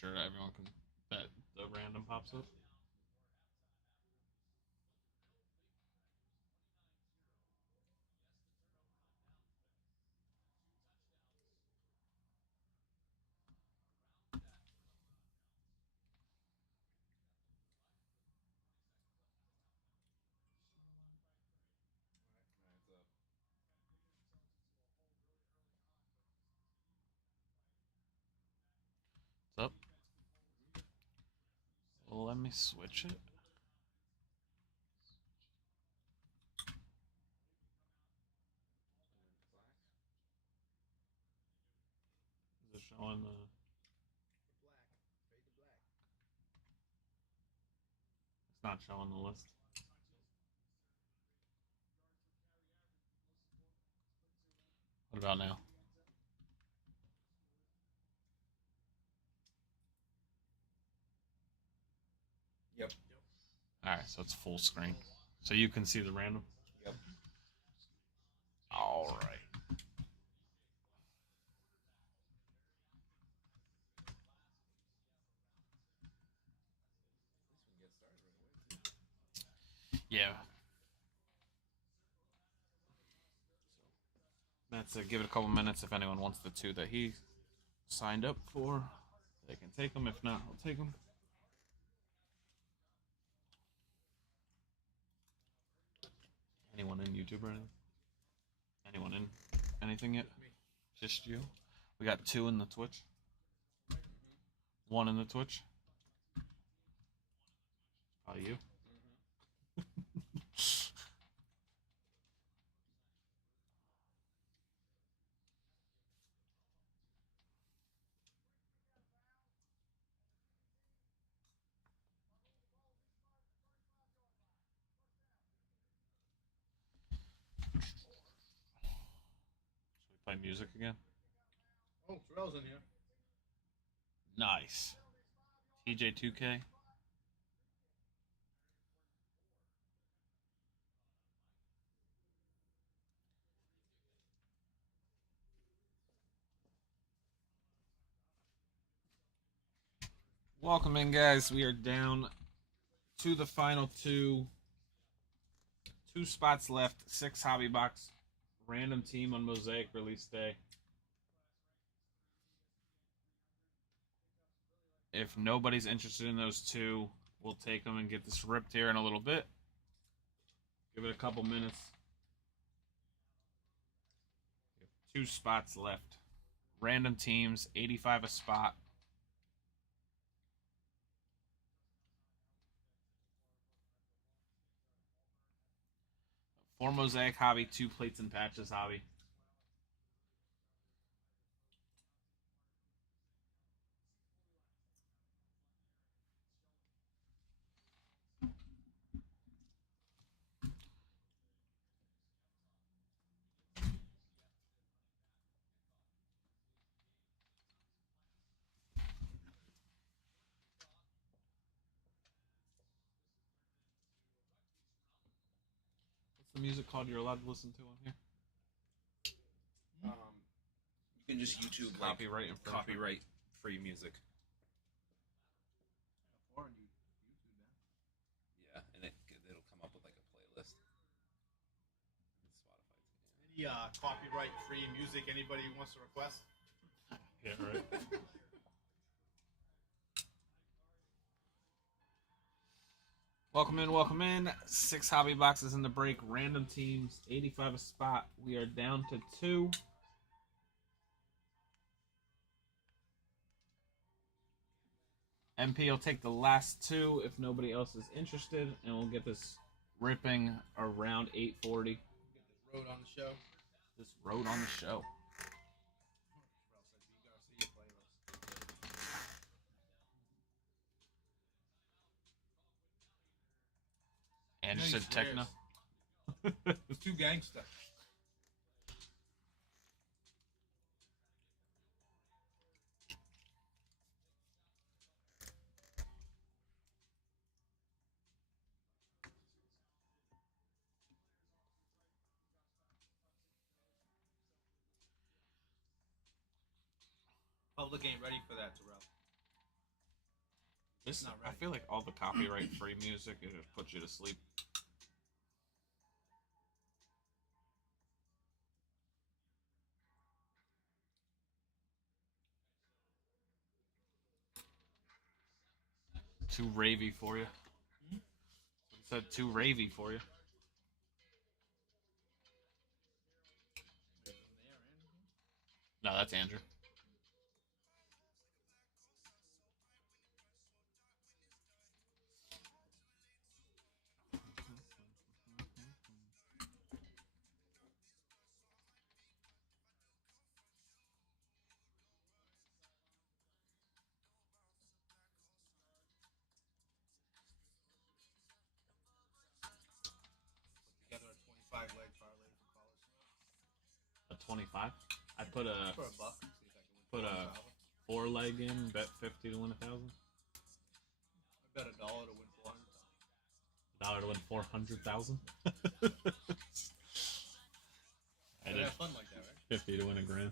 sure everyone can that the random pops up. What's up? Well, let me switch it. Is it showing the? It's not showing the list. What about now? Yep. All right, so it's full screen, so you can see the random. Yep. All right. Yeah. That's it. Give it a couple minutes. If anyone wants the two that he signed up for, they can take them. If not, I'll take them. Anyone in YouTube or anything? Anyone in anything yet? Just you? We got two in the Twitch. One in the Twitch. Probably you. Should we play music again? Oh, Terrell's in here. Nice. TJ2K. Welcome in, guys. We are down to the final two. Two spots left. 6 hobby box. Random team on Mosaic release day. If nobody's interested in those two, we'll take them and get this ripped here in a little bit. Give it a couple minutes. 2 spots left. Random teams, 85 a spot. For Mosaic hobby, 2 plates and patches hobby. What's the music called you're allowed to listen to on here? You can just YouTube Copyright like copyright free music. Yeah, and it'll come up with like a playlist. Any copyright free music anybody wants to request? Yeah, right. Welcome in, welcome in. 6 hobby boxes in the break. Random teams, 85 a spot. We are down to 2. MP will take the last 2 if nobody else is interested, and we'll get this ripping around 8:40. Get this road on the show. This road on the show. And you said techno. It's too gangsta. Public ain't ready for that, Terrell. This, Not I ready. feel like all the copyright-free music it just puts you to sleep. Too ravey for you. Said too ravey for you. No, that's Andrew. Together a 25 leg parlay for college. A 25. I put a For $1. See if I can win put a 400,000. 4-leg in, bet 50 to win 1,000. I bet $1 to win 400,000. $1 to win 400,000. I Gotta did have fun like that, right? 50 to win $1,000.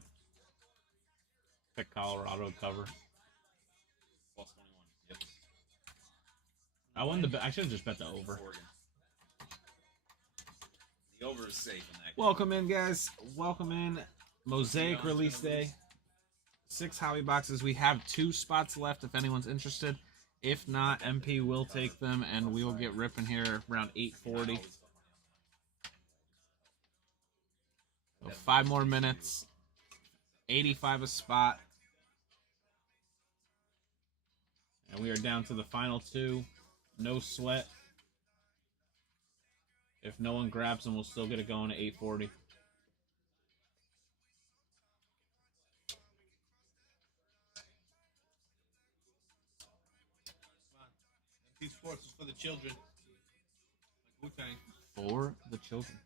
Pick Colorado cover. Plus 21. Yep. I won the bet. I should have just bet the over. Oregon. The over is safe in that. Welcome in, guys. Welcome in. Mosaic release day. 6 hobby boxes. We have 2 spots left if anyone's interested. If not, MP will take them, and we will get ripping here around 8:40. So 5 more minutes. 85 a spot. And we are down to the final 2. No sweat. If no one grabs them, we'll still get it going at 8:40. Come on. MP Sports is for the children. Like Wu-Tang. For the children.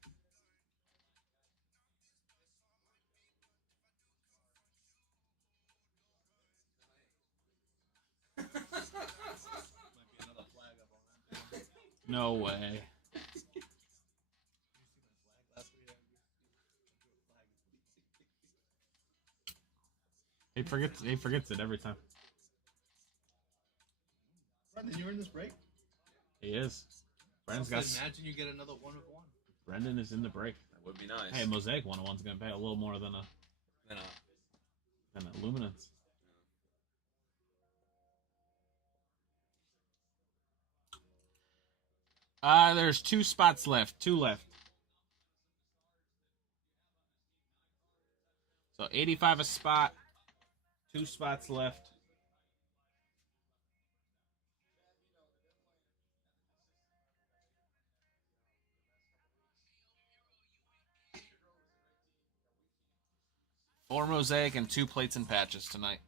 Might be another flag up on that. No way. Did you see my flag last week? I drew a flag. He forgets it every time. Brendan, you're in this break? He is. Brendan's got. Imagine you get another 1 of 1. Brendan is in the break. That would be nice. Hey, Mosaic 101's gonna pay a little more than a Then, Luminance. There's 2 spots left. 2 left. So 85 a spot. 2 spots left. Four Mosaic and 2 plates and patches tonight.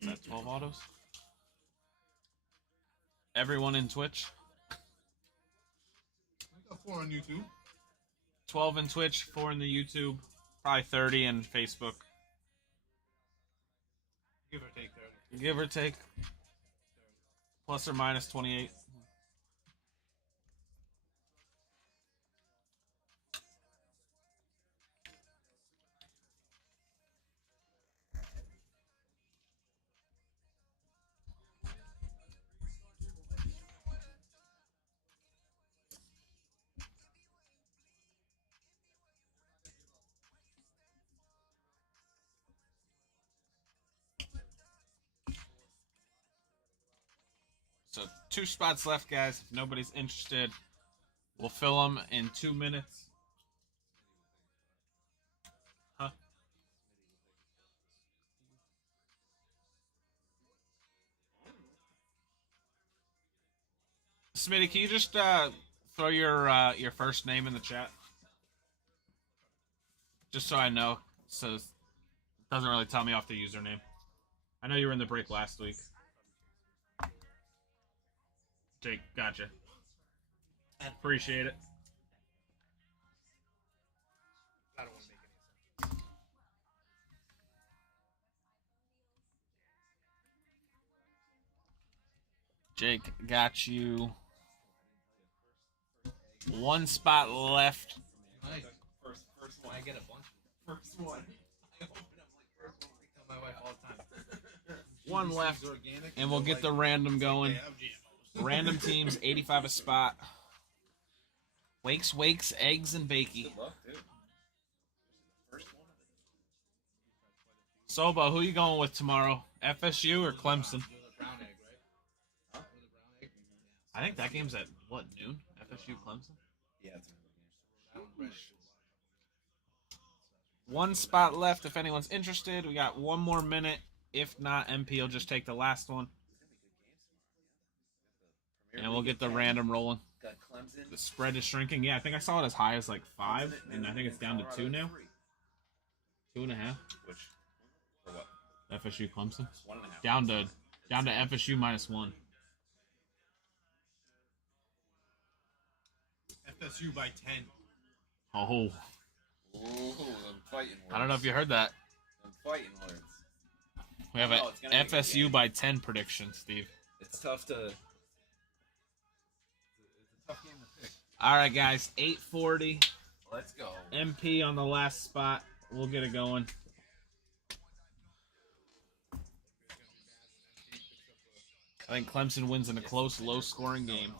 Is that 12 autos? Everyone in Twitch. I got 4 on YouTube. 12 in Twitch, 4 in the YouTube, probably 30 in Facebook. Give or take 30. Give or take. Plus or minus 28. So 2 spots left, guys. If nobody's interested, we'll fill them in 2 minutes. Huh? Smitty, can you just throw your first name in the chat? Just so I know. So it doesn't really tell me off the username. I know you were in the break last week. Jake, gotcha. Appreciate it. I don't want to make any sense. Jake, got you. One spot left. Nice. First one. I get a bunch. First one. I open up like first one. I tell my wife all the time. One This left, is organic, and we'll they're get the like, random they going. have GMOs. Random teams, 85 a spot. Wakes, eggs, and bakey. Good luck, dude. First one of it. Sobo, who you going with tomorrow? FSU or Clemson? With a brown egg, right? Huh? With a brown egg. I think that game's at, what, noon? FSU, Clemson? Yeah, it's That one red. One spot left if anyone's interested. We got one more minute. If not, MP will just take the last one. And we'll get the random rolling. Got Clemson. The spread is shrinking. Yeah, I think I saw it as high as like 5, and I think it's down to 2 now. 2.5. Which? For what? FSU, Clemson. 1.5. Down to FSU -1. FSU by 10. Oh, Ooh, I'm fighting words. I don't know if you heard that. I'm fighting words. We have a Oh, it's gonna be a good FSU game. by 10 prediction, Steve. It's tough to. It's a tough game to pick. All right, guys, 8:40. Let's go. MP on the last spot. We'll get it going. I think Clemson wins in a close, low-scoring game.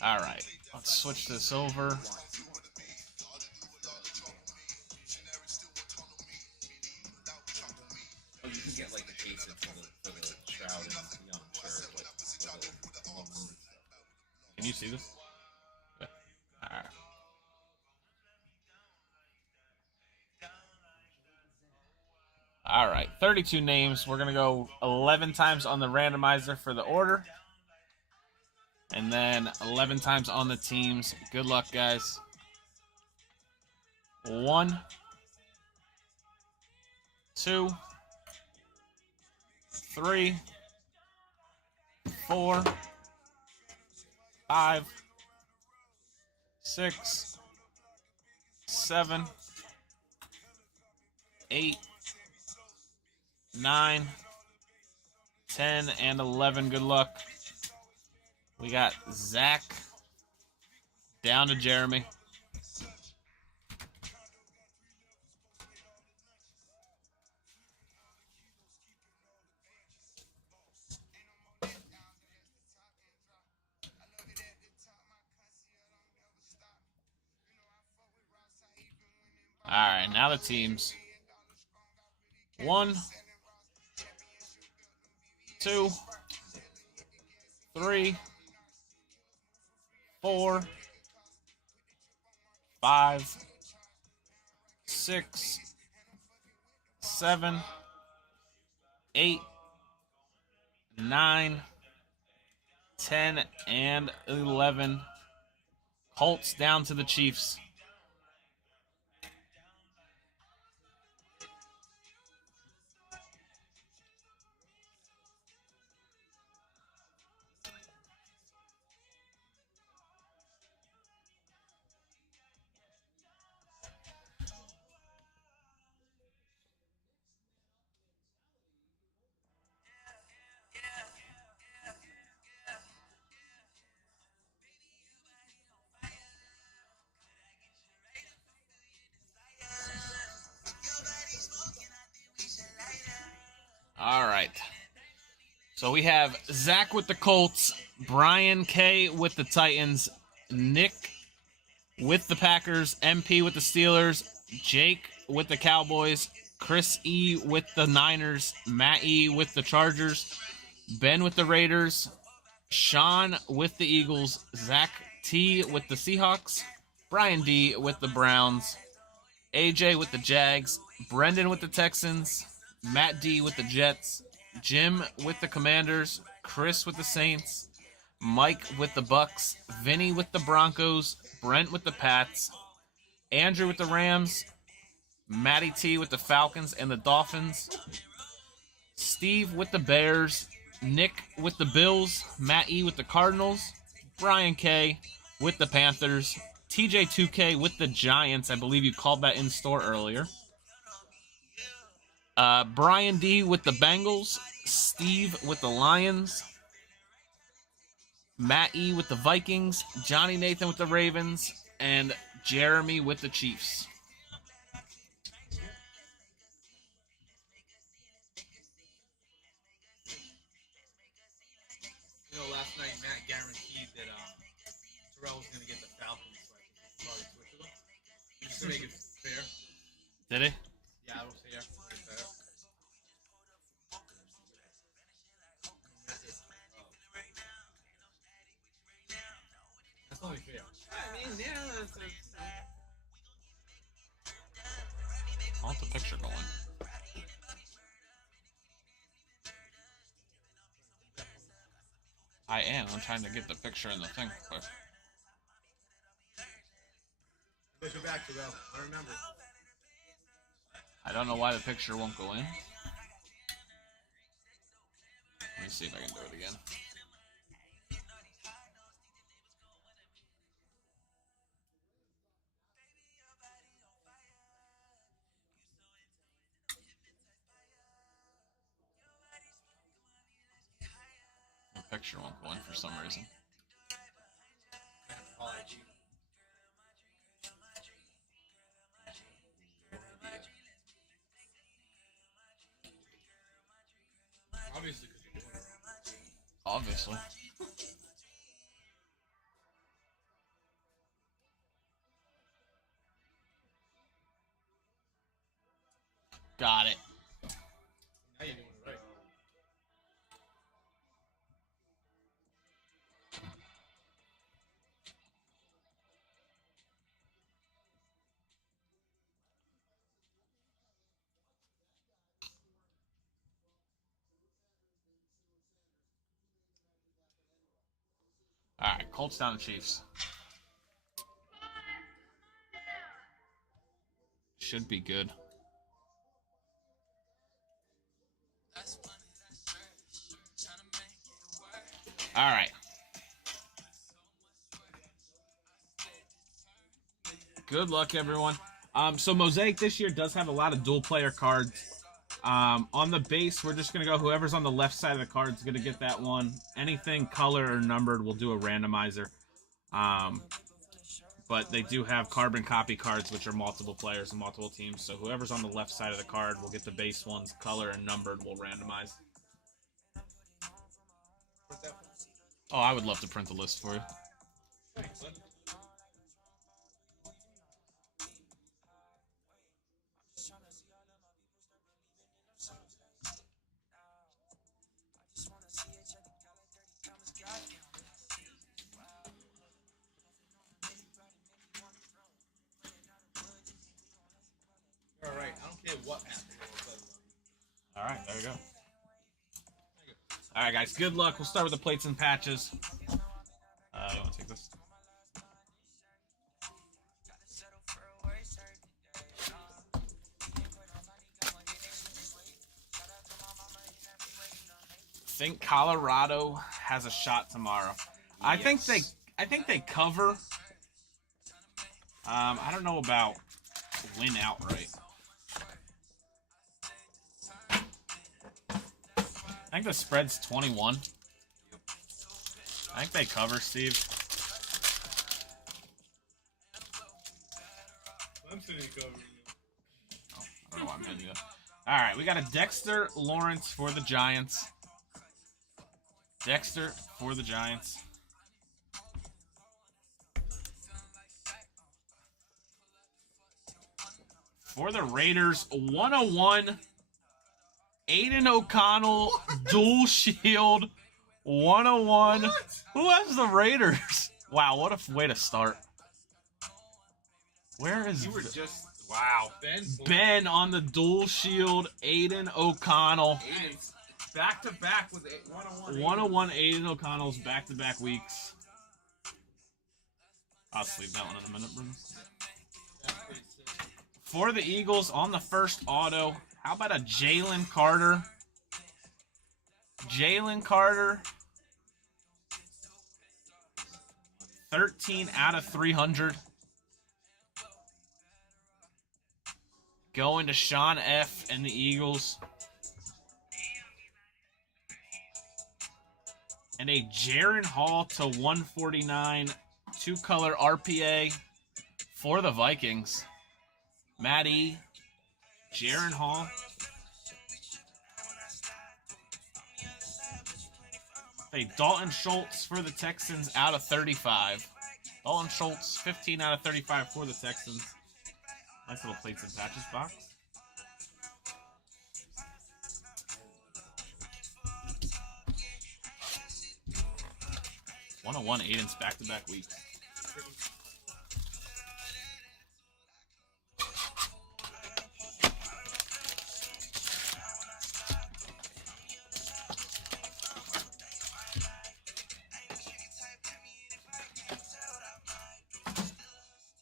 All right, let's switch this over. Oh, you can get like the case for the Shroud and Young shirt, but Can you see this? Yeah. All right. All right, 32 names. We're going to go 11 times on the randomizer for the order. And then 11 times on the teams. Good luck, guys. 1, 2, 3, 4, 5, 6, 7, 8, 9, 10, and 11. Good luck. We got Zach down to Jeremy. All right, now the teams. 1, 2, 3, 4, 5, 6, 7, 8, 9, 10, and 11. Colts down to the Chiefs. All right. So we have Zach with the Colts, Brian K with the Titans, Nick with the Packers, MP with the Steelers, Jake with the Cowboys, Chris E with the Niners, Matt E with the Chargers, Ben with the Raiders, Sean with the Eagles, Zach T with the Seahawks, Brian D with the Browns, AJ with the Jags, Brendan with the Texans, Matt D with the Jets, Jim with the Commanders, Chris with the Saints, Mike with the Bucks, Vinny with the Broncos, Brent with the Pats, Andrew with the Rams, Matty T with the Falcons and the Dolphins, Steve with the Bears, Nick with the Bills, Matt E with the Cardinals, Brian K with the Panthers, TJ2K with the Giants. I believe you called that in store earlier. Brian D with the Bengals, Steve with the Lions, Matt E with the Vikings, Johnny Nathan with the Ravens, and Jeremy with the Chiefs. You know, last night Matt guaranteed that Terrell was going to get the Falcons, so I think he probably switched them. Just to make it fair. Did he? Yeah, I will say yeah. Make it fair. That's only fair. I mean, yeah, that's I want the picture going. I am. I'm trying to get the picture in the thing quick. Let's go back to Terrell. I remember. I don't know why the picture won't go in. Let me see if I can do it again. The picture won't go in for some reason. Obviously, because you're doing it wrong. Obviously. Got it. Now you're doing it right. Alright, Colts down to Chiefs. Should be good. Alright. Good luck, everyone. So Mosaic this year does have a lot of dual player cards. On the base, we're just going to go whoever's on the left side of the card is going to get that one. Anything color or numbered, we'll do a randomizer. But they do have carbon copy cards, which are multiple players and multiple teams. So whoever's on the left side of the card will get the base ones. Color and numbered will randomize. Oh, I would love to print the list for you. Thanks, bud. All right, I don't care what happens. All right, there you go. All right, guys, good luck. We'll start with the plates and patches. You want to take this? I think Colorado has a shot tomorrow. I think they cover. I don't know about win outright. I think the spread's 21. I think they cover, Steve. I'm sitting covering Oh, I don't know why I'm hitting you. All right, we got a Dexter Lawrence for the Giants. Dexter for the Giants. For the Raiders, 101. Aiden O'Connell, dual shield, 101. What? Who has the Raiders? Wow, what a way to start. Where is You were just wow, Ben on the dual shield, Aiden O'Connell. Aiden's back to back with 101. 101 Aiden O'Connell's back-to-back weeks. I'll sleep that one in a minute, bro. For the Eagles, on the first auto, how about a Jalen Carter? Jalen Carter. 13 out of 300. Going to Sean F. and the Eagles. And a Jaron Hall to 149, two-color RPA for the Vikings. Matty, Jaron Hall. A Dalton Schultz for the Texans out of 35. Dalton Schultz, 15 out of 35 for the Texans. Nice little plates and patches box. #101 Aiden's back-to-back weeks.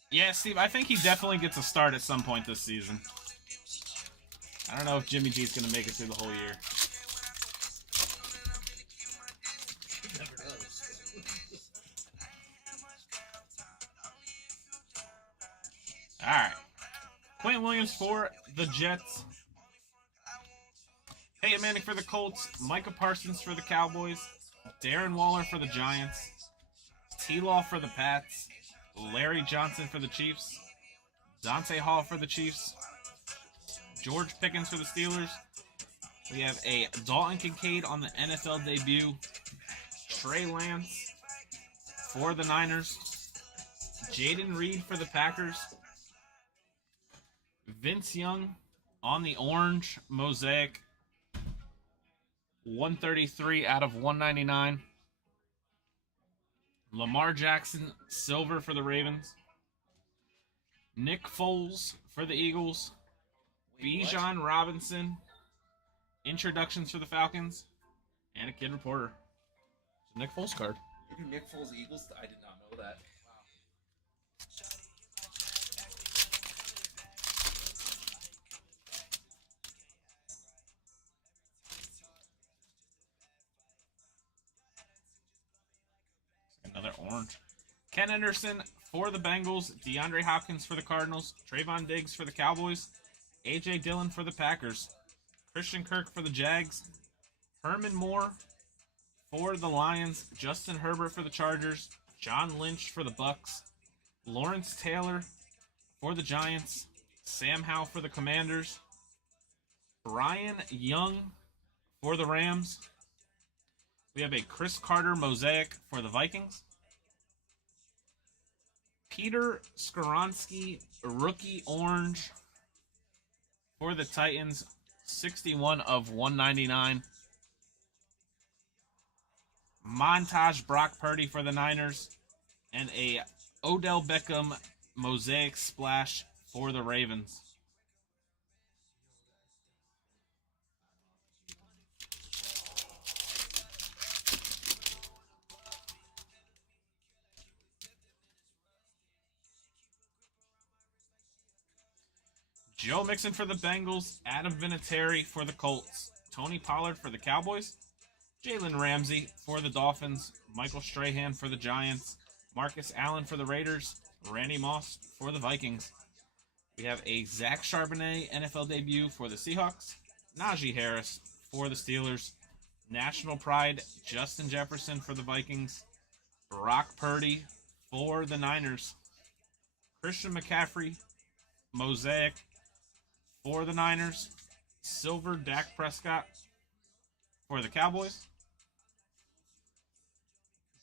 Yeah, Steve, I think he definitely gets a start at some point this season. I don't know if Jimmy G's going to make it through the whole year. He never does. All right. Quentin Williams for the Jets. Peyton Manning for the Colts. Micah Parsons for the Cowboys. Darren Waller for the Giants. T-Law for the Pats. Larry Johnson for the Chiefs. Dante Hall for the Chiefs. George Pickens for the Steelers. We have a Dalton Kincaid on the NFL debut. Trey Lance for the Niners. Jaden Reed for the Packers. Vince Young on the orange Mosaic. 133 out of 199. Lamar Jackson, silver for the Ravens. Nick Foles for the Eagles. Bijan Robinson, introductions for the Falcons. And a kid reporter. It's a Nick Foles card. You do Nick Foles Eagles? I did not know that. Another orange. Ken Anderson for the Bengals. DeAndre Hopkins for the Cardinals. Trayvon Diggs for the Cowboys. A.J. Dillon for the Packers. Christian Kirk for the Jags. Herman Moore for the Lions. Justin Herbert for the Chargers. John Lynch for the Bucks. Lawrence Taylor for the Giants. Sam Howell for the Commanders. Brian Young for the Rams. We have a Chris Carter Mosaic for the Vikings. Peter Skoronski, rookie orange for the Titans, 61 of 199. Montage Brock Purdy for the Niners, and a Odell Beckham Mosaic splash for the Ravens. Joe Mixon for the Bengals, Adam Vinatieri for the Colts, Tony Pollard for the Cowboys, Jalen Ramsey for the Dolphins, Michael Strahan for the Giants, Marcus Allen for the Raiders, Randy Moss for the Vikings. We have a Zach Charbonnet NFL debut for the Seahawks, Najee Harris for the Steelers, National Pride Justin Jefferson for the Vikings, Brock Purdy for the Niners, Christian McCaffrey, Mosaic for the Niners, silver Dak Prescott for the Cowboys,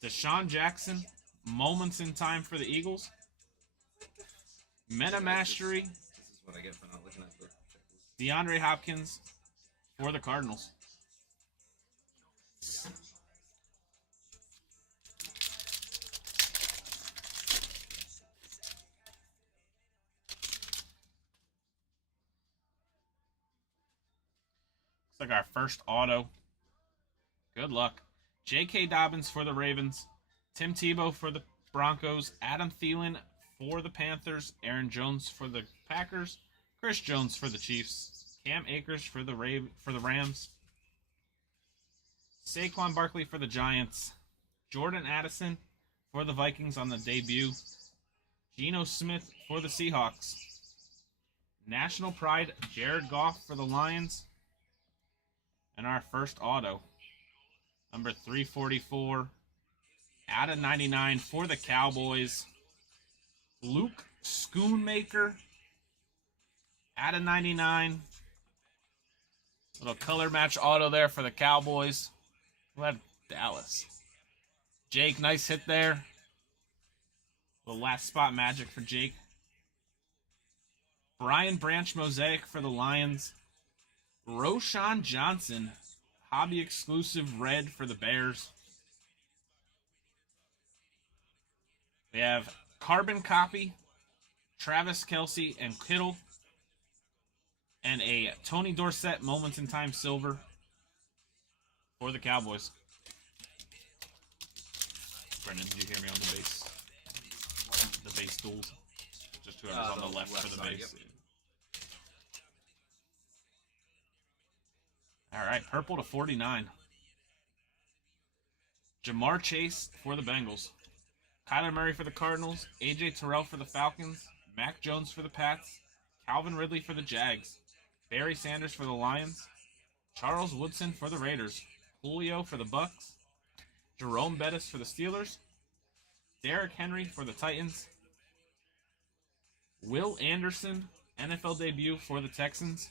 Deshaun Jackson, moments in time for the Eagles, Mena Mastery, This is what I get for not looking at the checklist. DeAndre Hopkins for the Cardinals. Looks like our first auto. Good luck. J.K. Dobbins for the Ravens. Tim Tebow for the Broncos. Adam Thielen for the Panthers. Aaron Jones for the Packers. Chris Jones for the Chiefs. Cam Akers for the Rams. Saquon Barkley for the Giants. Jordan Addison for the Vikings on the debut. Geno Smith for the Seahawks. National Pride Jared Goff for the Lions. And our first auto. Number 344. Out of 99 for the Cowboys. Luke Schoonmaker. Out of 99. Little color match auto there for the Cowboys. We'll have Dallas. Jake, nice hit there. The last spot magic for Jake. Brian Branch Mosaic for the Lions. Roshan Johnson, hobby exclusive red for the Bears. We have carbon copy, Travis Kelce and Kittle. And a Tony Dorsett Moments in Time silver for the Cowboys. Brendan, did you hear me on the base? The base duels? Just whoever's on the left for the side, base. yep. All right, purple to 49. Jamar Chase for the Bengals. Kyler Murray for the Cardinals. A.J. Terrell for the Falcons. Mac Jones for the Pats. Calvin Ridley for the Jags. Barry Sanders for the Lions. Charles Woodson for the Raiders. Julio for the Bucks. Jerome Bettis for the Steelers. Derrick Henry for the Titans. Will Anderson, NFL debut for the Texans.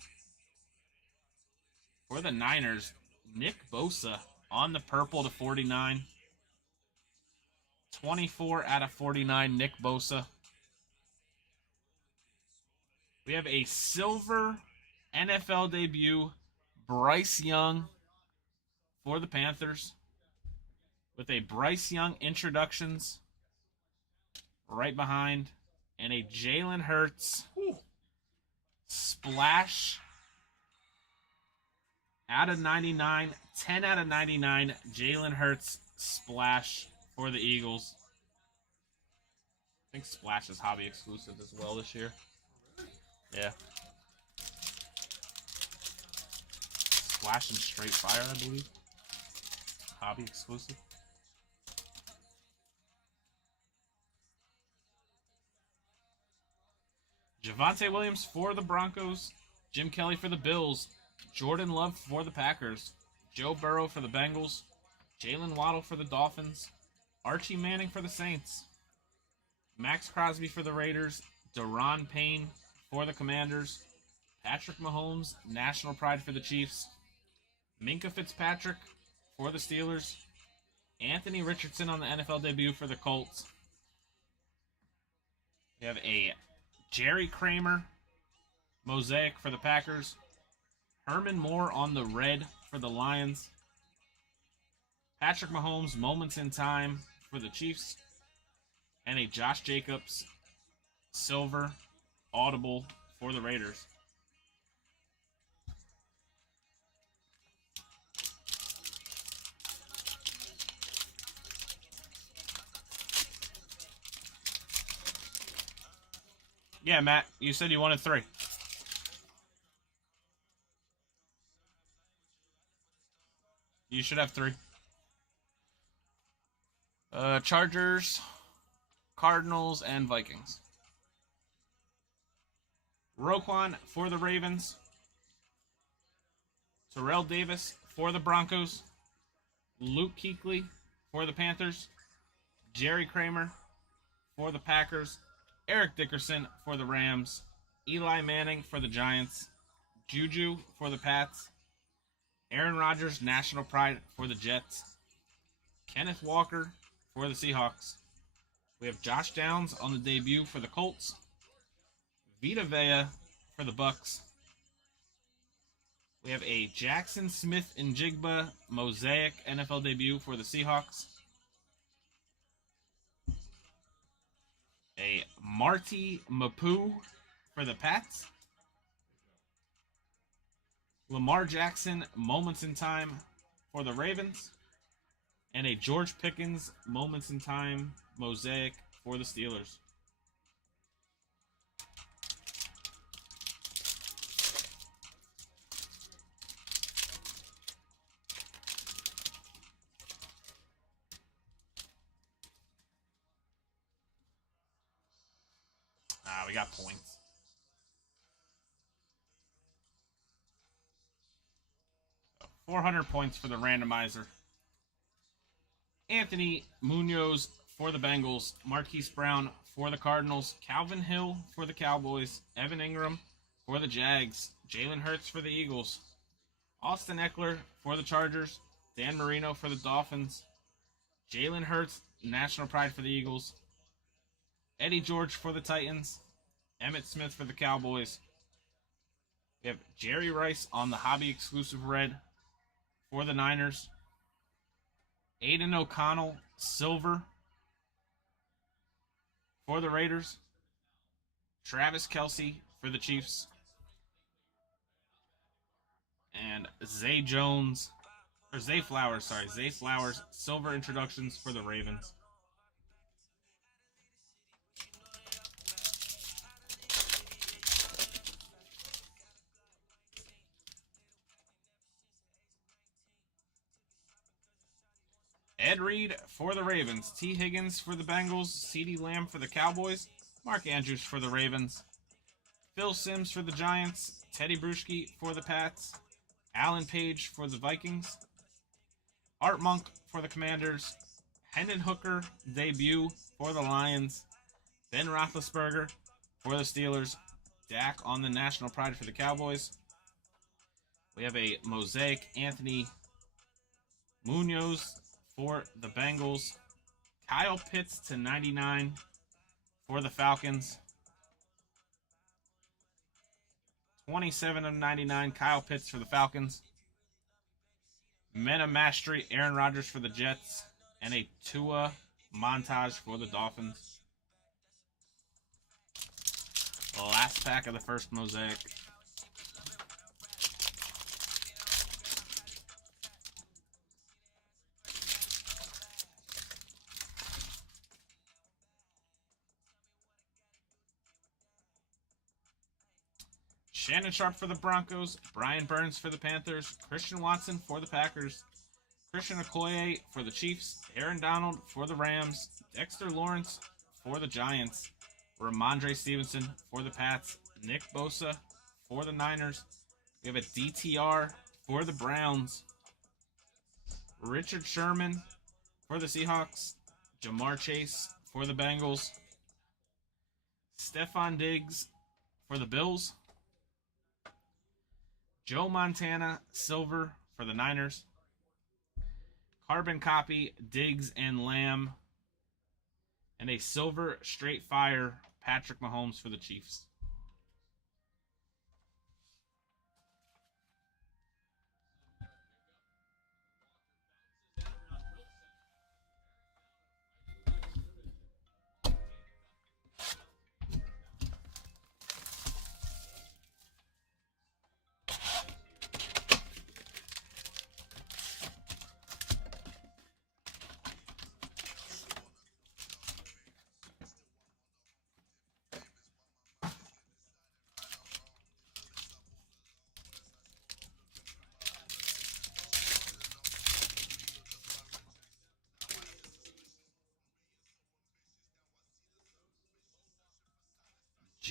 For the Niners, Nick Bosa on the purple to 49. 24 out of 49, Nick Bosa. We have a silver NFL debut, Bryce Young for the Panthers. With a Bryce Young introductions right behind. And a Jalen Hurts splash out of 99. 10 out of 99, Jalen Hurts splash for the Eagles. I think Splash is hobby exclusive as well this year. Yeah. Splash and Straight Fire, I believe. Hobby exclusive. Javonte Williams for the Broncos. Jim Kelly for the Bills. Jordan Love for the Packers. Joe Burrow for the Bengals. Jalen Waddle for the Dolphins. Archie Manning for the Saints. Max Crosby for the Raiders. Daron Payne for the Commanders. Patrick Mahomes, national pride for the Chiefs. Minkah Fitzpatrick for the Steelers. Anthony Richardson on the NFL debut for the Colts. We have a Jerry Kramer Mosaic for the Packers. Herman Moore on the red for the Lions. Patrick Mahomes, Moments in Time for the Chiefs. And a Josh Jacobs silver audible for the Raiders. Yeah, Matt, you said you wanted 3. You should have 3. Chargers, Cardinals, and Vikings. Roquan for the Ravens. Terrell Davis for the Broncos. Luke Kuechly for the Panthers. Jerry Kramer for the Packers. Eric Dickerson for the Rams. Eli Manning for the Giants. Juju for the Pats. Aaron Rodgers, national pride for the Jets. Kenneth Walker for the Seahawks. We have Josh Downs on the debut for the Colts. Vita Vea for the Bucks. We have a Jackson Smith and Jigba Mosaic NFL debut for the Seahawks. A Marty Mapu for the Pats. Lamar Jackson, Moments in Time for the Ravens. And a George Pickens, Moments in Time Mosaic for the Steelers. We got points. So 400 points for the randomizer. Anthony Munoz for the Bengals, Marquise Brown for the Cardinals, Calvin Hill for the Cowboys, Evan Ingram for the Jags, Jalen Hurts for the Eagles, Austin Eckler for the Chargers, Dan Marino for the Dolphins, Jalen Hurts, national pride for the Eagles, Eddie George for the Titans, Emmitt Smith for the Cowboys. We have Jerry Rice on the hobby exclusive red for the Niners, Aiden O'Connell, silver for the Raiders, Travis Kelce for the Chiefs, and Zay Flowers, silver introductions for the Ravens. Ed Reed for the Ravens, T. Higgins for the Bengals, CeeDee Lamb for the Cowboys, Mark Andrews for the Ravens, Phil Simms for the Giants, Teddy Bruschi for the Pats, Alan Page for the Vikings, Art Monk for the Commanders, Hendon Hooker debut for the Lions, Ben Roethlisberger for the Steelers, Dak on the national pride for the Cowboys. We have a Mosaic Anthony Munoz for the Bengals, Kyle Pitts to 99 for the Falcons, 27 of 99, Kyle Pitts for the Falcons, Mena Mastery, Aaron Rodgers for the Jets, and a Tua montage for the Dolphins. Last pack of the first Mosaic. Shannon Sharp for the Broncos, Brian Burns for the Panthers, Christian Watson for the Packers, Christian Okoye for the Chiefs, Aaron Donald for the Rams, Dexter Lawrence for the Giants, Ramondre Stevenson for the Pats, Nick Bosa for the Niners. We have a DTR for the Browns, Richard Sherman for the Seahawks, Jamar Chase for the Bengals, Stephon Diggs for the Bills, Joe Montana, silver for the Niners, carbon copy, Diggs and Lamb, and a silver straight fire, Patrick Mahomes for the Chiefs.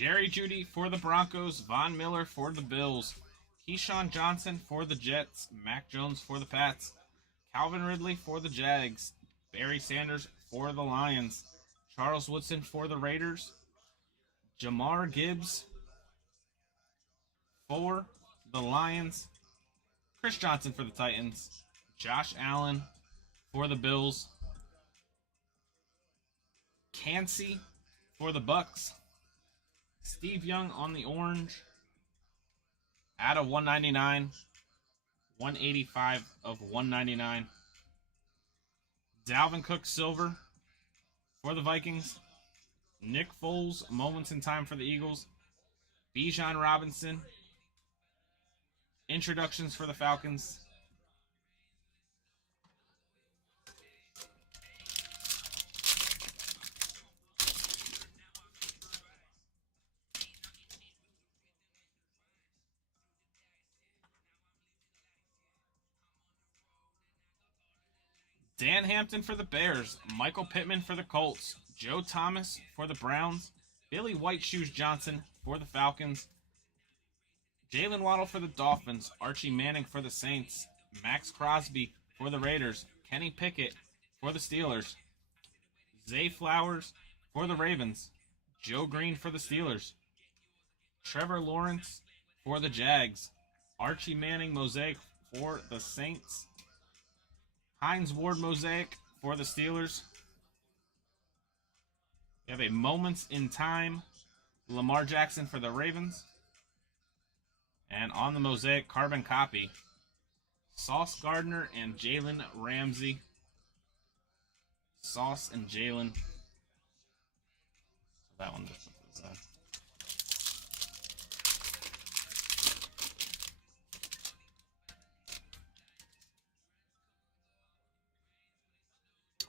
Jerry Jeudy for the Broncos, Von Miller for the Bills, Keyshawn Johnson for the Jets, Mac Jones for the Pats, Calvin Ridley for the Jags, Barry Sanders for the Lions, Charles Woodson for the Raiders, Jamar Gibbs for the Lions, Chris Johnson for the Titans, Josh Allen for the Bills, Cansey for the Bucks, Steve Young on the orange, out of 199, 185 of 199. Dalvin Cook silver for the Vikings, Nick Foles moments in time for the Eagles, Bijan Robinson introductions for the Falcons. Dan Hampton for the Bears, Michael Pittman for the Colts, Joe Thomas for the Browns, Billy White Shoes Johnson for the Falcons, Jalen Waddle for the Dolphins, Archie Manning for the Saints, Max Crosby for the Raiders, Kenny Pickett for the Steelers. Zay Flowers for the Ravens. Joe Green for the Steelers. Trevor Lawrence for the Jags. Archie Manning Mosaic for the Saints. Hines Ward Mosaic for the Steelers. We have a Moments in Time Lamar Jackson for the Ravens. And on the Mosaic carbon copy, Sauce Gardner and Jalen Ramsey. Sauce and Jalen. That one just put to the side.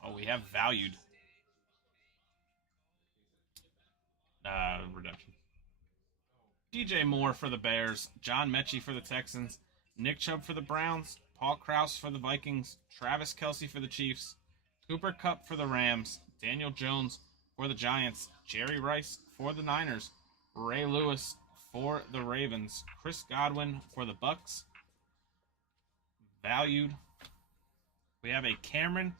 Oh, we have valued. Redemption. DJ Moore for the Bears. John Mechie for the Texans. Nick Chubb for the Browns. Paul Krause for the Vikings. Travis Kelce for the Chiefs. Cooper Kupp for the Rams. Daniel Jones for the Giants. Jerry Rice for the Niners. Ray Lewis for the Ravens. Chris Godwin for the Bucks. Valued. We have a Cameron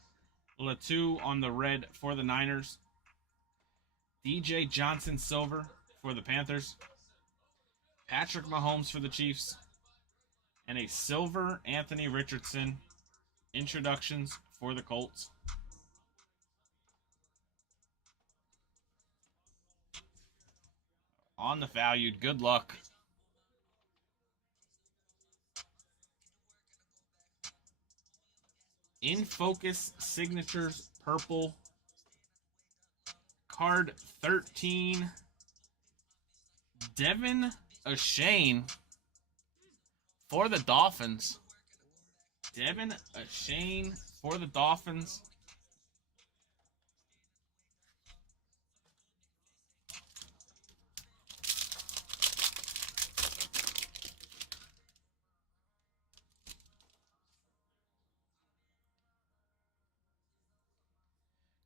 Latou on the red for the Niners. DJ Johnson Silver for the Panthers. Patrick Mahomes for the Chiefs. And a silver Anthony Richardson introductions for the Colts. On the valued, good luck. In Focus Signatures Purple. Card 13. Devin Achane for the Dolphins. Devin Achane for the Dolphins.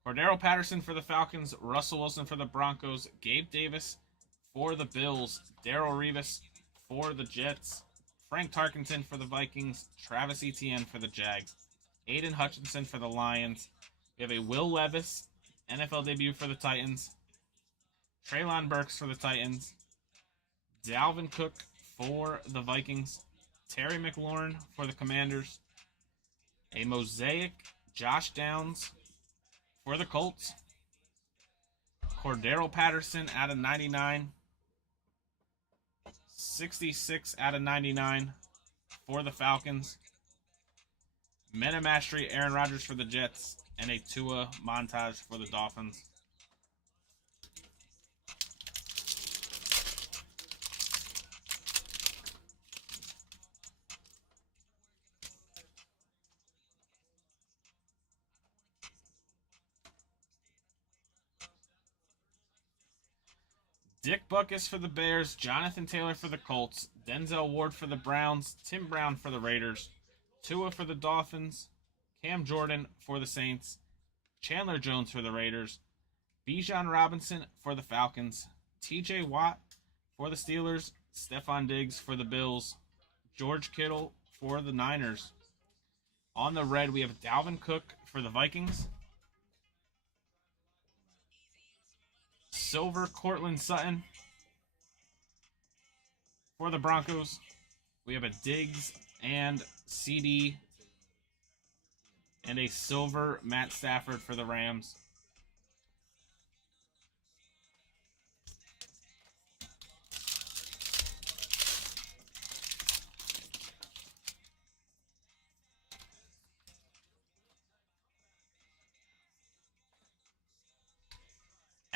Cordero Patterson for the Falcons. Russell Wilson for the Broncos. Gabe Davis for the Bills. Darrelle Revis for the Jets. Frank Tarkenton for the Vikings. Travis Etienne for the Jags. Aiden Hutchinson for the Lions. We have a Will Levis, NFL debut for the Titans. Treylon Burks for the Titans. Dalvin Cook for the Vikings. Terry McLaurin for the Commanders. A Mosaic Josh Downs for the Colts. Cordero Patterson out of 99. 66 out of 99 for the Falcons. Meta Mastery Aaron Rodgers for the Jets. And a Tua montage for the Dolphins. Dick Butkus for the Bears, Jonathan Taylor for the Colts, Denzel Ward for the Browns, Tim Brown for the Raiders, Tua for the Dolphins, Cam Jordan for the Saints, Chandler Jones for the Raiders, Bijan Robinson for the Falcons, TJ Watt for the Steelers, Stephon Diggs for the Bills, George Kittle for the Niners. On the red, we have Dalvin Cook for the Vikings, silver Cortland Sutton for the Broncos. We have a Diggs and CD and a silver Matt Stafford for the Rams.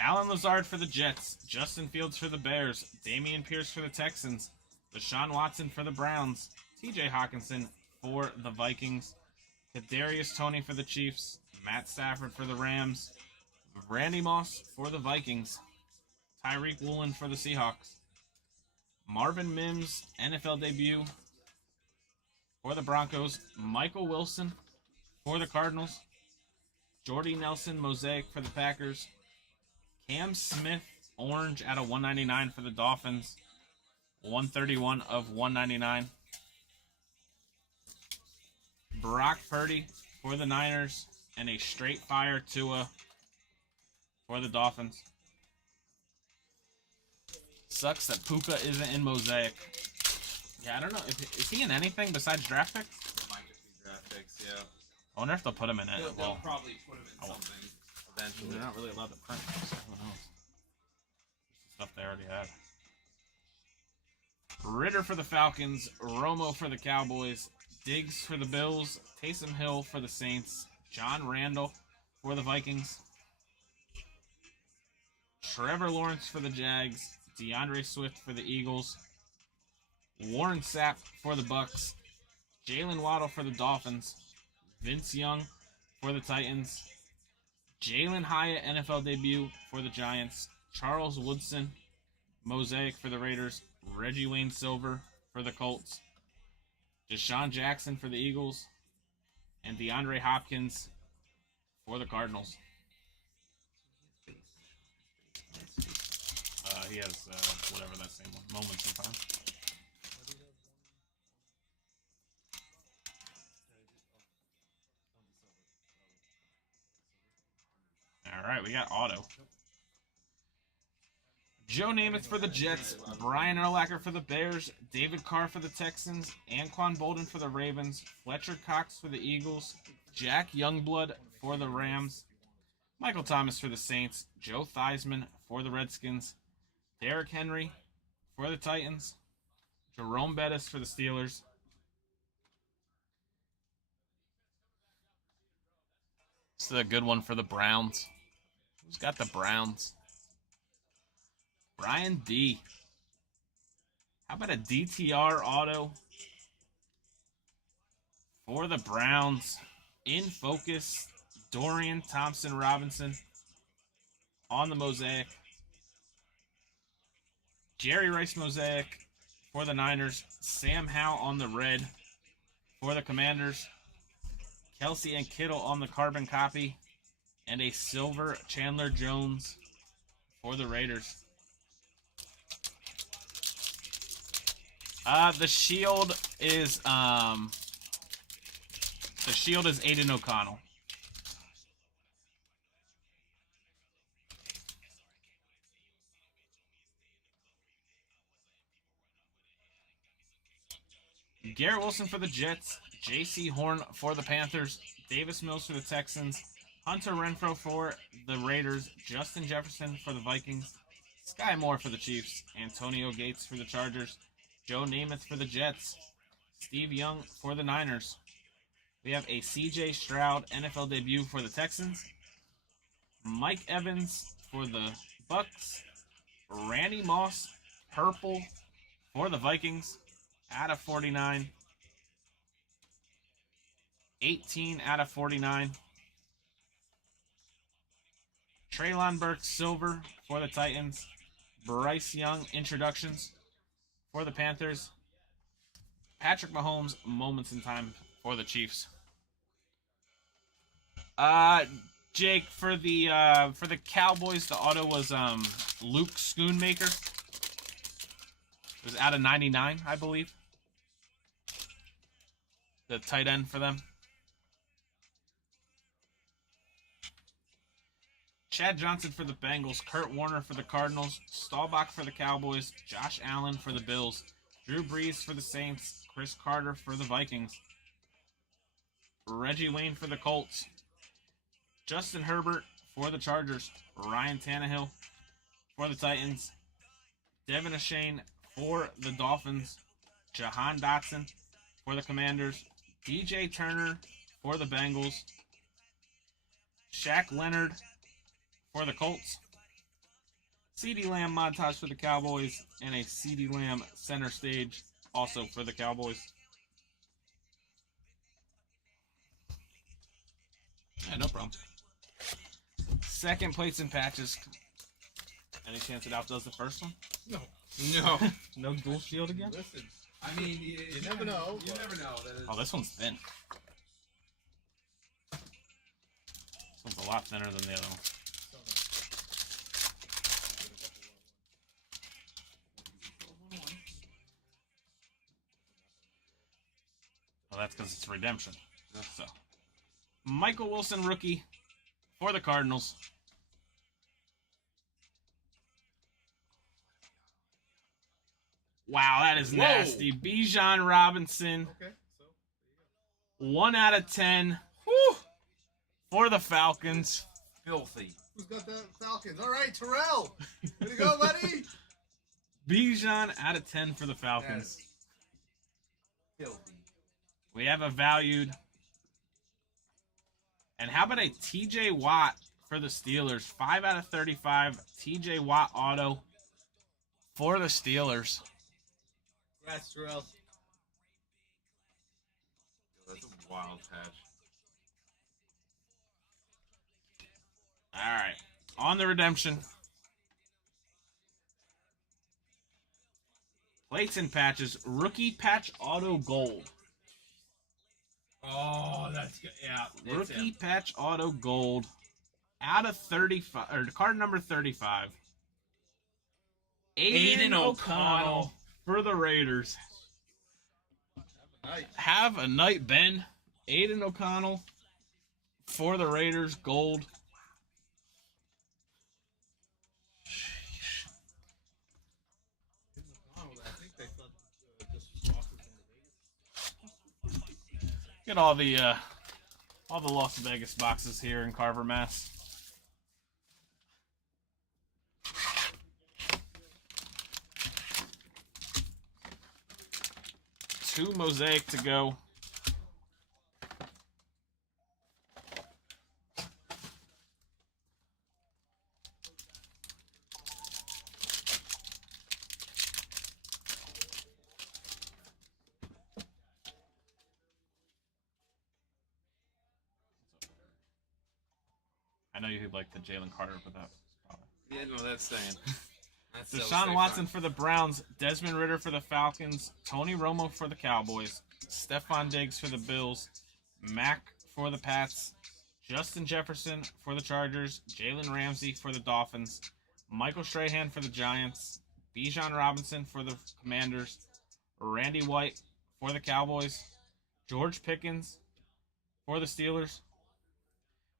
Alan Lazard for the Jets, Justin Fields for the Bears, Damian Pierce for the Texans, Deshaun Watson for the Browns, TJ Hawkinson for the Vikings, Kadarius Toney for the Chiefs, Matt Stafford for the Rams, Randy Moss for the Vikings, Tyreek Woolen for the Seahawks, Marvin Mims, NFL debut for the Broncos, Michael Wilson for the Cardinals, Jordy Nelson, Mosaic for the Packers, Cam Smith, orange out of 199 for the Dolphins. 131 of 199. Brock Purdy for the Niners. and a straight fire Tua for the Dolphins. Sucks that Puka isn't in Mosaic. Yeah, I don't know. Is he in anything besides draft picks? Might just be draft picks, yeah. I wonder if they'll put him in it. They'll Well, probably put him in I won't. something eventually. they're not really allowed to print, so who knows? Stuff they already had. Ritter for the Falcons, Romo for the Cowboys, Diggs for the Bills, Taysom Hill for the Saints, John Randall for the Vikings, Trevor Lawrence for the Jags, DeAndre Swift for the Eagles, Warren Sapp for the Bucks, Jalen Waddle for the Dolphins, Vince Young for the Titans, Jalen Hyatt NFL debut for the Giants, Charles Woodson, Mosaic for the Raiders, Reggie Wayne Silver for the Colts, Deshaun Jackson for the Eagles, and DeAndre Hopkins for the Cardinals. He has whatever that same one. Moments in time. All right, we got auto. Joe Namath for the Jets, Brian Urlacher for the Bears, David Carr for the Texans, Anquan Bolden for the Ravens, Fletcher Cox for the Eagles, Jack Youngblood for the Rams, Michael Thomas for the Saints, Joe Theismann for the Redskins, Derrick Henry for the Titans, Jerome Bettis for the Steelers, this is a good one for the Browns. Who's got the Browns? Brian D. How about a DTR auto for the Browns? In focus, Dorian Thompson Robinson on the Mosaic. Jerry Rice Mosaic for the Niners. Sam Howell on the red for the Commanders. Kelsey and Kittle on the carbon copy. And a silver Chandler Jones for the Raiders. The shield is Aiden O'Connell. Garrett Wilson for the Jets, J.C. Horn for the Panthers, Davis Mills for the Texans, Hunter Renfrow for the Raiders, Justin Jefferson for the Vikings, Sky Moore for the Chiefs, Antonio Gates for the Chargers, Joe Namath for the Jets, Steve Young for the Niners. We have a C.J. Stroud NFL debut for the Texans, Mike Evans for the Bucks, Randy Moss purple for the Vikings out of 49, 18 out of 49. Treylon Burks silver for the Titans, Bryce Young introductions for the Panthers, Patrick Mahomes moments in time for the Chiefs. Jake, for the Cowboys, the auto was Luke Schoonmaker. It was out of 99, I believe. The tight end for them. Chad Johnson for the Bengals, Kurt Warner for the Cardinals, Staubach for the Cowboys, Josh Allen for the Bills, Drew Brees for the Saints, Chris Carter for the Vikings, Reggie Wayne for the Colts, Justin Herbert for the Chargers, Ryan Tannehill for the Titans, Devin Achane for the Dolphins, Jahan Dotson for the Commanders, DJ Turner for the Bengals, Shaq Leonard for the Colts, CeeDee Lamb montage for the Cowboys, and a CeeDee Lamb center stage also for the Cowboys. Yeah, no problem. Second plates and patches. Any chance it outdoes the first one? No. No dual shield again? Listen, I mean, you never know. You never know. Oh, this one's thin. This one's a lot thinner than the other one. Well, that's because it's redemption. So, Michael Wilson rookie for the Cardinals. Wow, that is Whoa. nasty. Bijan Robinson, Okay, so there you 1 out of 10 whew, for the Falcons. Filthy. Who's got the Falcons? All right, Terrell. Way to go, buddy. Bijan out of 10 for the Falcons. Filthy. We have a valued. And how about a TJ Watt for the Steelers? 5 out of 35. TJ Watt auto for the Steelers. Congrats, Terrell. That's a wild patch. All right. On the redemption. Plates and patches. Rookie patch auto gold. Oh, that's good. Yeah. it's Rookie him. patch auto gold. Out of 35. Or card number 35. Aiden O'Connell for the Raiders. Nice. Have a night, Ben. Aiden O'Connell for the Raiders, gold. I think they thought this was offered from the Vegas. Get all the Las Vegas boxes here in Carver, Mass. Two Mosaic to go. I know you'd like the Jalen Carter, but that probably. Yeah, no, that's saying. That's Deshaun Watson for the Browns, Desmond Ridder for the Falcons, Tony Romo for the Cowboys, Stephon Diggs for the Bills, Mack for the Pats, Justin Jefferson for the Chargers, Jalen Ramsey for the Dolphins, Michael Strahan for the Giants, Bijan Robinson for the Commanders, Randy White for the Cowboys, George Pickens for the Steelers.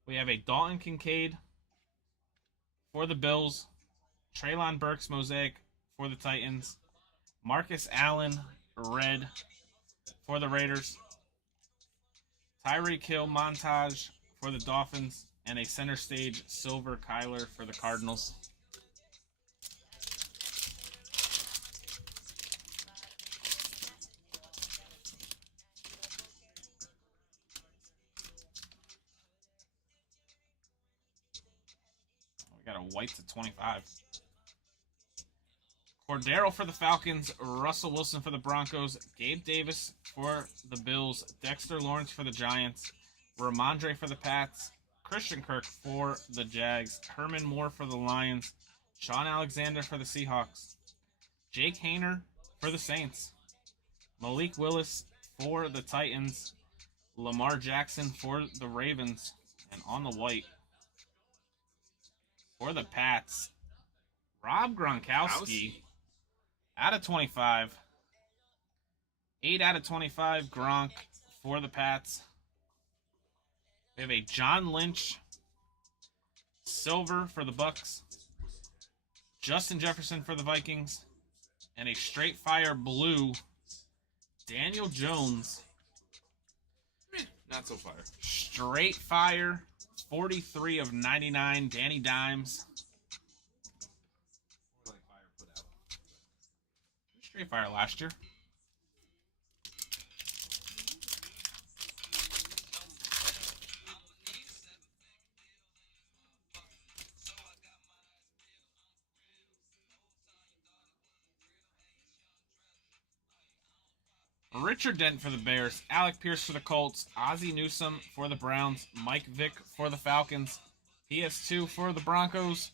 We have a Dalton Kincaid for the Bills, Treylon Burks Mosaic for the Titans, Marcus Allen red for the Raiders, Tyreek Hill montage for the Dolphins, and a center stage silver Kyler for the Cardinals. We got a white to 25. Cordero for the Falcons, Russell Wilson for the Broncos, Gabe Davis for the Bills, Dexter Lawrence for the Giants, Ramondre for the Pats, Christian Kirk for the Jags, Herman Moore for the Lions, Sean Alexander for the Seahawks, Jake Hayner for the Saints, Malik Willis for the Titans, Lamar Jackson for the Ravens, and on the white for the Pats, Rob Gronkowski out of 25. 8 out of 25 Gronk for the Pats. We have a John Lynch silver for the Bucks, Justin Jefferson for the Vikings, and a straight fire blue Daniel Jones. Not so fire. Straight fire 43 of 99 Danny Dimes. Like fire put out. Straight fire last year. Richard Dent for the Bears, Alec Pierce for the Colts, Ozzie Newsome for the Browns, Mike Vick for the Falcons, PS2 for the Broncos,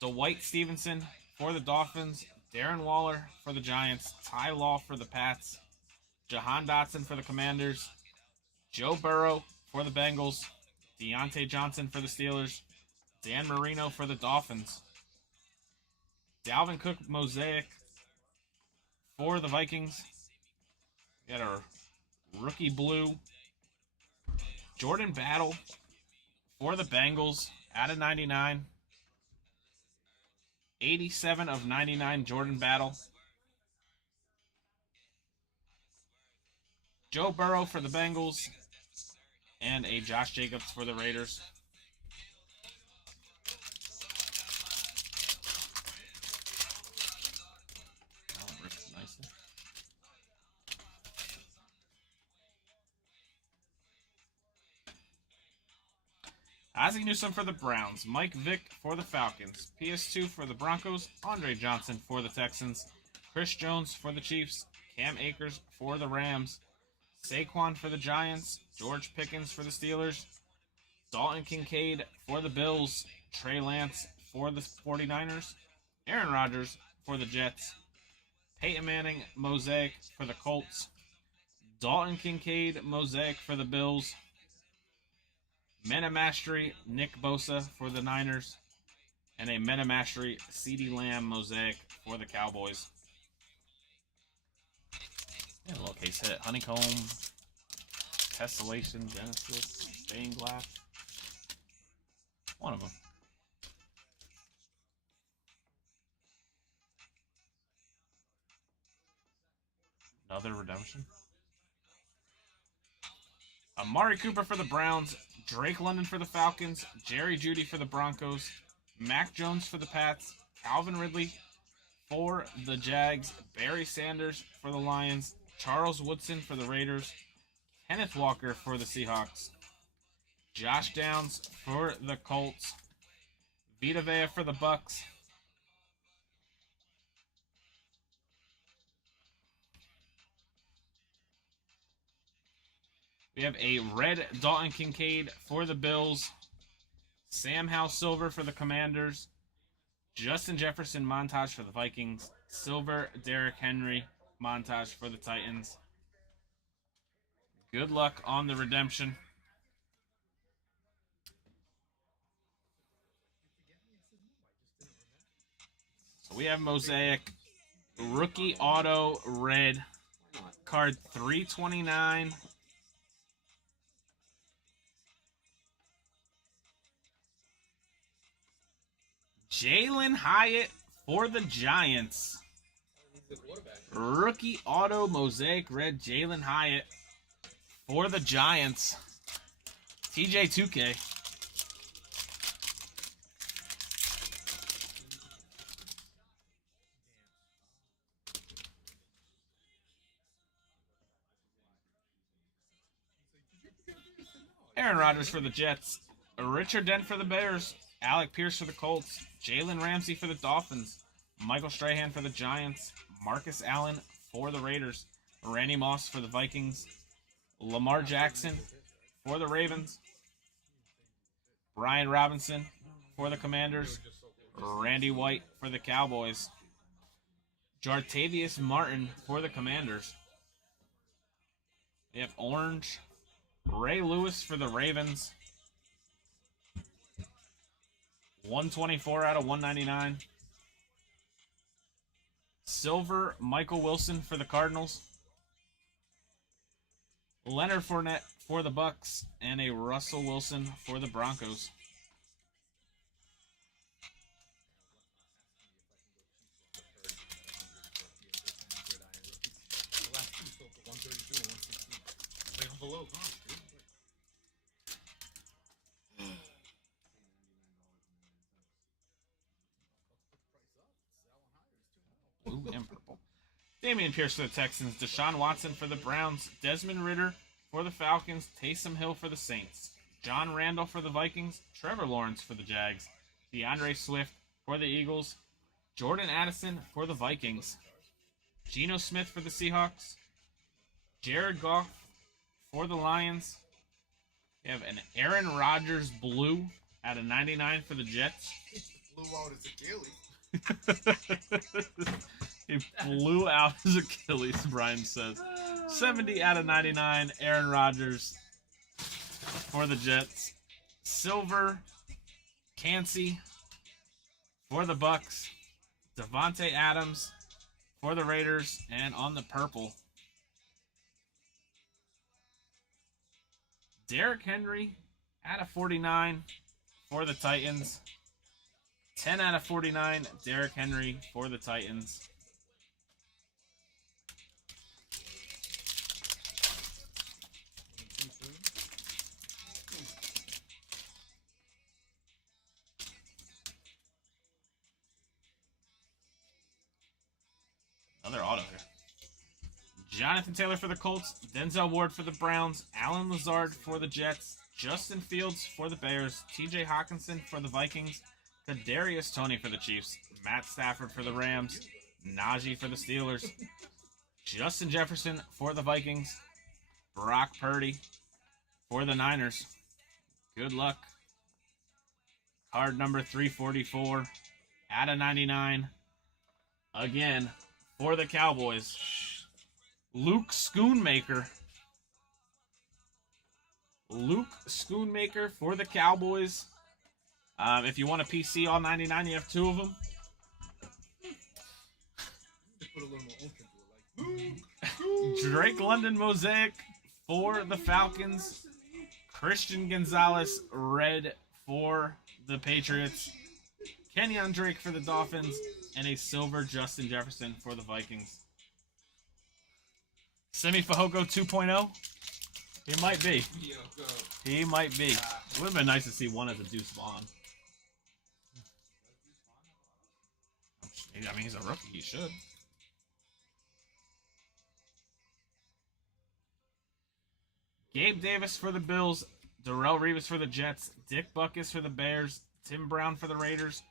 Dwight Stevenson for the Dolphins, Darren Waller for the Giants, Ty Law for the Pats, Jahan Dotson for the Commanders, Joe Burrow for the Bengals, Deontay Johnson for the Steelers, Dan Marino for the Dolphins, Dalvin Cook Mosaic for the Vikings. We got our rookie blue Jordan Battle for the Bengals out of 99. 87 of 99 Jordan Battle. Joe Burrow for the Bengals. And a Josh Jacobs for the Raiders. Oh, ripped nicely. Ozzie Newsome for the Browns. Mike Vick for the Falcons. PS2 for the Broncos. Andre Johnson for the Texans. Chris Jones for the Chiefs. Cam Akers for the Rams. Saquon for the Giants. George Pickens for the Steelers. Dalton Kincaid for the Bills. Trey Lance for the 49ers. Aaron Rodgers for the Jets. Peyton Manning, Mosaic for the Colts. Dalton Kincaid, Mosaic for the Bills. Mena Mastery, Nick Bosa for the Niners. And a Mena Mastery, CeeDee Lamb, Mosaic for the Cowboys. And a little case hit. Honeycomb, Tessellation, Genesis, Stained Glass. One of them. Another redemption. Amari Cooper for the Browns. Drake London for the Falcons. Jerry Jeudy for the Broncos. Mac Jones for the Pats. Calvin Ridley for the Jags. Barry Sanders for the Lions. Charles Woodson for the Raiders. Kenneth Walker for the Seahawks. Josh Downs for the Colts. Vita Vea for the Bucks. We have a red Dalton Kincaid for the Bills. Sam Howell Silver for the Commanders. Justin Jefferson montage for the Vikings. Silver Derrick Henry montage for the Titans. Good luck on the redemption. So we have Mosaic. Rookie Auto Red. Card 329. Jalen Hyatt for the Giants. Rookie Auto Mosaic Red Jalen Hyatt for the Giants. TJ2K. Aaron Rodgers for the Jets. Richard Dent for the Bears. Alec Pierce for the Colts. Jalen Ramsey for the Dolphins. Michael Strahan for the Giants. Marcus Allen for the Raiders. Randy Moss for the Vikings. Lamar Jackson for the Ravens. Brian Robinson for the Commanders. Randy White for the Cowboys. Jartavius Martin for the Commanders. We have orange. Ray Lewis for the Ravens. 124 out of 199. Silver, Michael Wilson for the Cardinals. Leonard Fournette for the Bucks. And a Russell Wilson for the Broncos. The last two sold for 132 and 116. Like below cost, dude. Blue and purple. Damian Pierce for the Texans. Deshaun Watson for the Browns. Desmond Ridder for the Falcons. Taysom Hill for the Saints. John Randall for the Vikings. Trevor Lawrence for the Jags. DeAndre Swift for the Eagles. Jordan Addison for the Vikings. Geno Smith for the Seahawks. Jared Goff for the Lions. We have an Aaron Rodgers blue out of 99 for the Jets. Blew out his Achilles. He blew out his Achilles, Brian says. 70 out of 99, Aaron Rodgers for the Jets. Silver, Cansey for the Bucks. Devontae Adams for the Raiders. And on the purple, Derrick Henry out of 49 for the Titans. 10 out of 49, Derrick Henry for the Titans. Another auto here. Jonathan Taylor for the Colts, Denzel Ward for the Browns, Alan Lazard for the Jets, Justin Fields for the Bears, TJ Hawkinson for the Vikings, Kadarius Toney for the Chiefs, Matt Stafford for the Rams, Najee for the Steelers, Justin Jefferson for the Vikings, Brock Purdy for the Niners. Good luck. Card number 344 out of 99. Again, for the Cowboys, Luke Schoonmaker. Luke Schoonmaker for the Cowboys. If you want a PC all 99, you have 2 of them. Just put a little more oomph into it, like Drake London Mosaic for the Falcons. Christian Gonzalez red for the Patriots. Kenyon Drake for the Dolphins. And a silver Justin Jefferson for the Vikings. Semi Fehoko 2.0? He might be. Yo, go. He might be. It would have been nice to see one as a Deuce Vaughn. I mean, he's a rookie. He should. Gabe Davis for the Bills. Darrelle Revis for the Jets. Dick Butkus for the Bears. Tim Brown for the Raiders.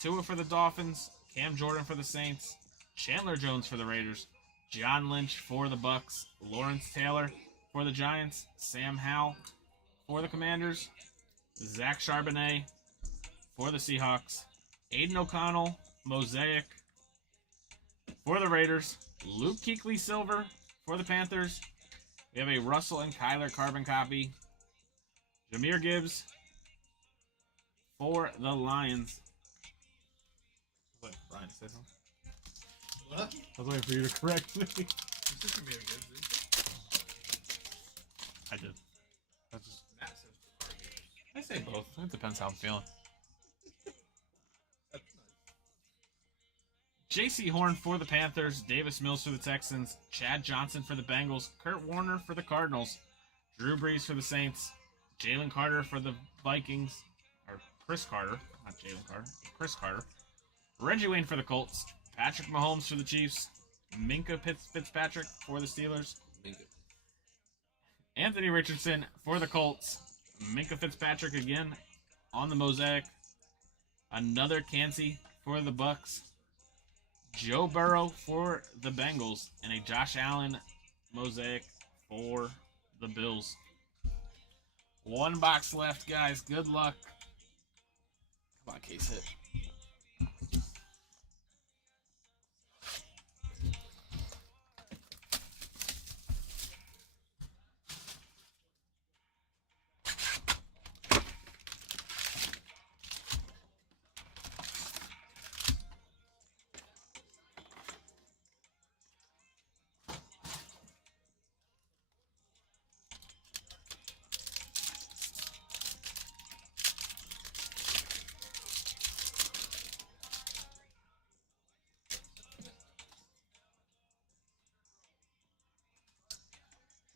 Tua for the Dolphins. Cam Jordan for the Saints. Chandler Jones for the Raiders. John Lynch for the Bucks. Lawrence Taylor for the Giants. Sam Howell for the Commanders. Zach Charbonnet for the Seahawks. Aiden O'Connell, Mosaic for the Raiders. Luke Kuechly Silver for the Panthers. We have a Russell and Kyler carbon copy. Jahmyr Gibbs for the Lions. Wait, Brian, say something. what? I was waiting for you to correct me. This is gonna be a good I did. That's just, Matt says for card games. I say both. It depends how I'm feeling. That's nice. J.C. Horn for the Panthers, Davis Mills for the Texans, Chad Johnson for the Bengals, Kurt Warner for the Cardinals, Drew Brees for the Saints, Jalen Carter for the Vikings, or Chris Carter, not Jalen Carter, Chris Carter, Reggie Wayne for the Colts, Patrick Mahomes for the Chiefs, Minka Fitzpatrick for the Steelers, Anthony Richardson for the Colts, Minka Fitzpatrick again on the Mosaic, another Kancey for the Bucks, Joe Burrow for the Bengals, and a Josh Allen Mosaic for the Bills. 1 box left, guys. Good luck. Come on, case hit.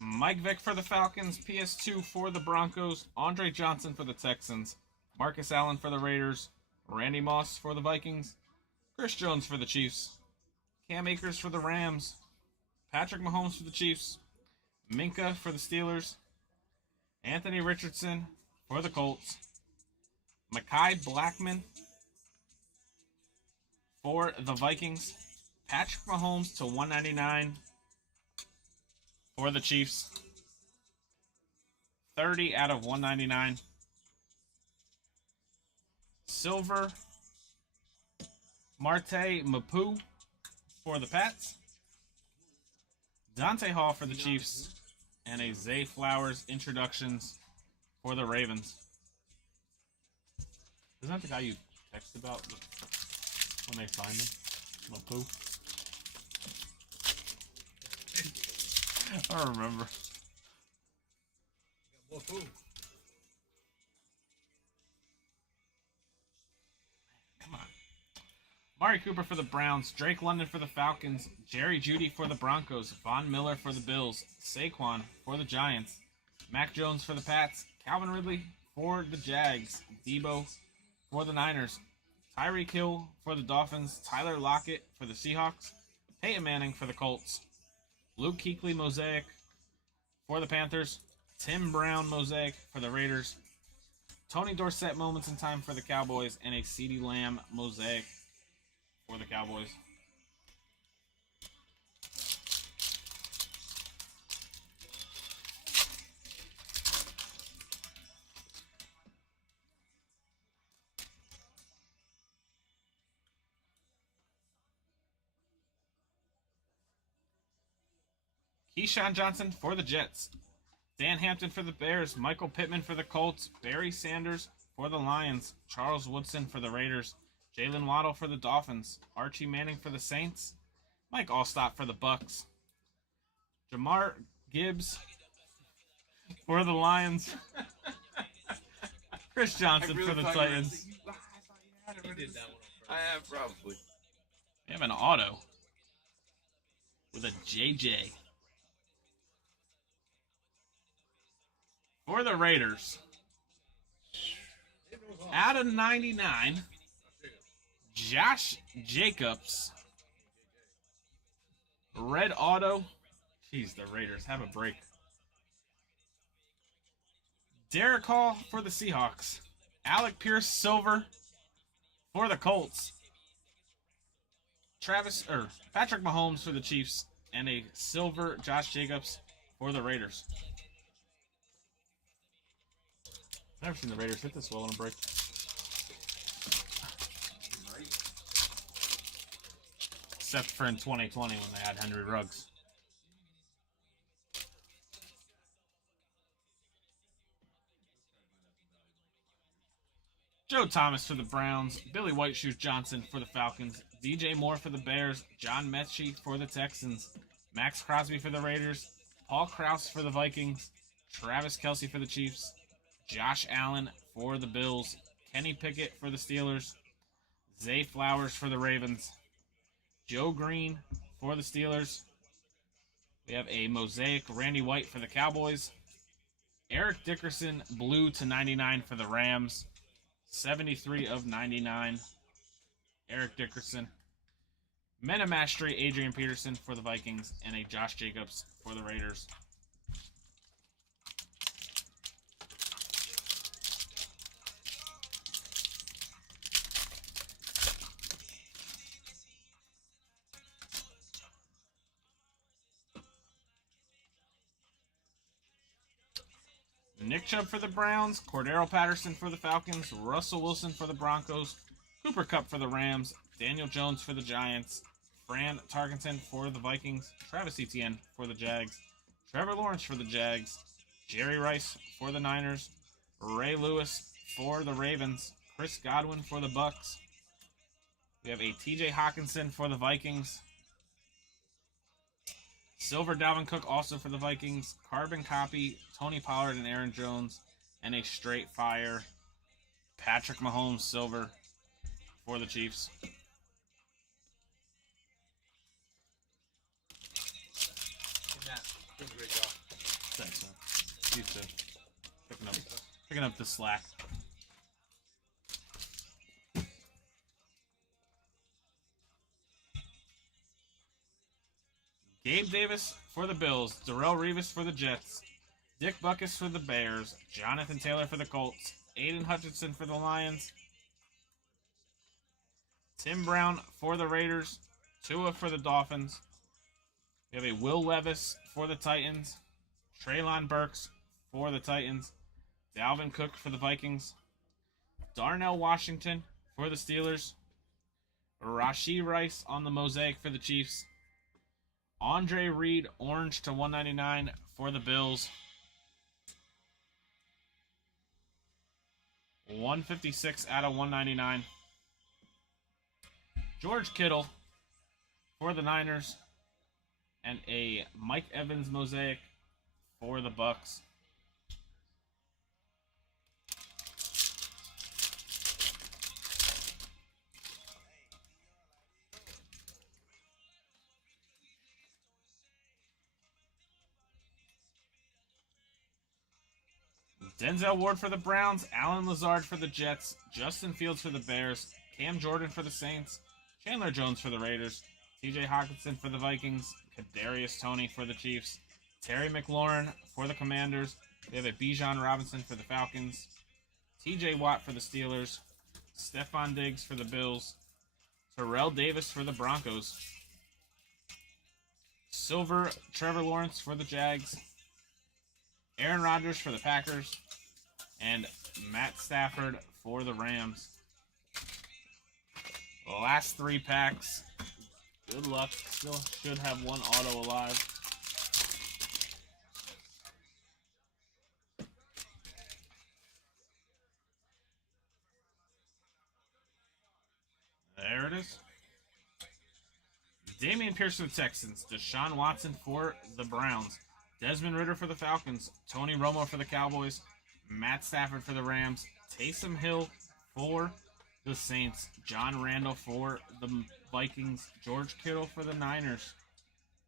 Mike Vick for the Falcons, PS2 for the Broncos, Andre Johnson for the Texans, Marcus Allen for the Raiders, Randy Moss for the Vikings, Chris Jones for the Chiefs, Cam Akers for the Rams, Patrick Mahomes for the Chiefs, Minka for the Steelers, Anthony Richardson for the Colts, Mekhi Blackman for the Vikings, Patrick Mahomes to 199 for the Chiefs. 30 out of 199. Silver Marte Mapu for the Pats. Dante Hall for the Chiefs. And a Zay Flowers introductions for the Ravens. Isn't that the guy you texted about when they signed him? Mapu? I don't remember. Whoa. Come on. Mari Cooper for the Browns, Drake London for the Falcons, Jerry Jeudy for the Broncos, Von Miller for the Bills, Saquon for the Giants, Mac Jones for the Pats, Calvin Ridley for the Jags, Debo for the Niners, Tyreek Hill for the Dolphins, Tyler Lockett for the Seahawks, Peyton Manning for the Colts, Luke Kuechly Mosaic for the Panthers, Tim Brown Mosaic for the Raiders, Tony Dorsett Moments in Time for the Cowboys, and a CeeDee Lamb Mosaic for the Cowboys. Keyshawn Johnson for the Jets, Dan Hampton for the Bears, Michael Pittman for the Colts, Barry Sanders for the Lions, Charles Woodson for the Raiders, Jalen Waddle for the Dolphins, Archie Manning for the Saints, Mike Allstott for the Bucks, Jamar Gibbs for the Lions, Chris Johnson for the Titans. He did that one on purpose. I have probably. We have an auto with a JJ. For the Raiders, out of 99, Josh Jacobs. Red auto. Jeez, the Raiders have a break. Derek Hall for the Seahawks. Alec Pierce silver for the Colts. Patrick Mahomes for the Chiefs, and a silver Josh Jacobs for the Raiders. I've never seen the Raiders hit this well on a break. Except for in 2020 when they had Henry Ruggs. Joe Thomas for the Browns, Billy Whiteshoes Johnson for the Falcons, DJ Moore for the Bears, John Mechie for the Texans, Max Crosby for the Raiders, Paul Krause for the Vikings, Travis Kelce for the Chiefs, Josh Allen for the Bills, Kenny Pickett for the Steelers, Zay Flowers for the Ravens, Joe Green for the Steelers. We have a Mosaic Randy White for the Cowboys, Eric Dickerson blue to 99 for the Rams, 73 of 99, Eric Dickerson, Mena Mastery Adrian Peterson for the Vikings, and a Josh Jacobs for the Raiders. Nick Chubb for the Browns, Cordero Patterson for the Falcons, Russell Wilson for the Broncos, Cooper Kupp for the Rams, Daniel Jones for the Giants, Fran Tarkenton for the Vikings, Travis Etienne for the Jags, Trevor Lawrence for the Jags, Jerry Rice for the Niners, Ray Lewis for the Ravens, Chris Godwin for the Bucks. We have a TJ Hawkinson for the Vikings, silver Dalvin Cook also for the Vikings, carbon copy Tony Pollard and Aaron Jones, and a straight fire Patrick Mahomes silver for the Chiefs. Matt, doing a great job. Thanks, man. You too. Picking up the slack. Gabe Davis for the Bills, Darrelle Revis for the Jets, Dick Butkus for the Bears, Jonathan Taylor for the Colts, Aiden Hutchinson for the Lions, Tim Brown for the Raiders, Tua for the Dolphins. We have a Will Levis for the Titans, Treylon Burks for the Titans, Dalvin Cook for the Vikings, Darnell Washington for the Steelers, Rashee Rice on the Mosaic for the Chiefs, Andre Reed, orange to 199 for the Bills. 156 out of 199. George Kittle for the Niners. And a Mike Evans mosaic for the Bucks. Denzel Ward for the Browns, Alan Lazard for the Jets, Justin Fields for the Bears, Cam Jordan for the Saints, Chandler Jones for the Raiders, TJ Hawkinson for the Vikings, Kadarius Toney for the Chiefs, Terry McLaurin for the Commanders. We have a Bijan Robinson for the Falcons, TJ Watt for the Steelers, Stephon Diggs for the Bills, Terrell Davis for the Broncos, Silver Trevor Lawrence for the Jags, Aaron Rodgers for the Packers, and Matt Stafford for the Rams. Last 3 packs. Good luck. Still should have one auto alive. There it is. Damian Pierce for the Texans, Deshaun Watson for the Browns, Desmond Ridder for the Falcons, Tony Romo for the Cowboys, Matt Stafford for the Rams, Taysom Hill for the Saints, John Randall for the Vikings, George Kittle for the Niners,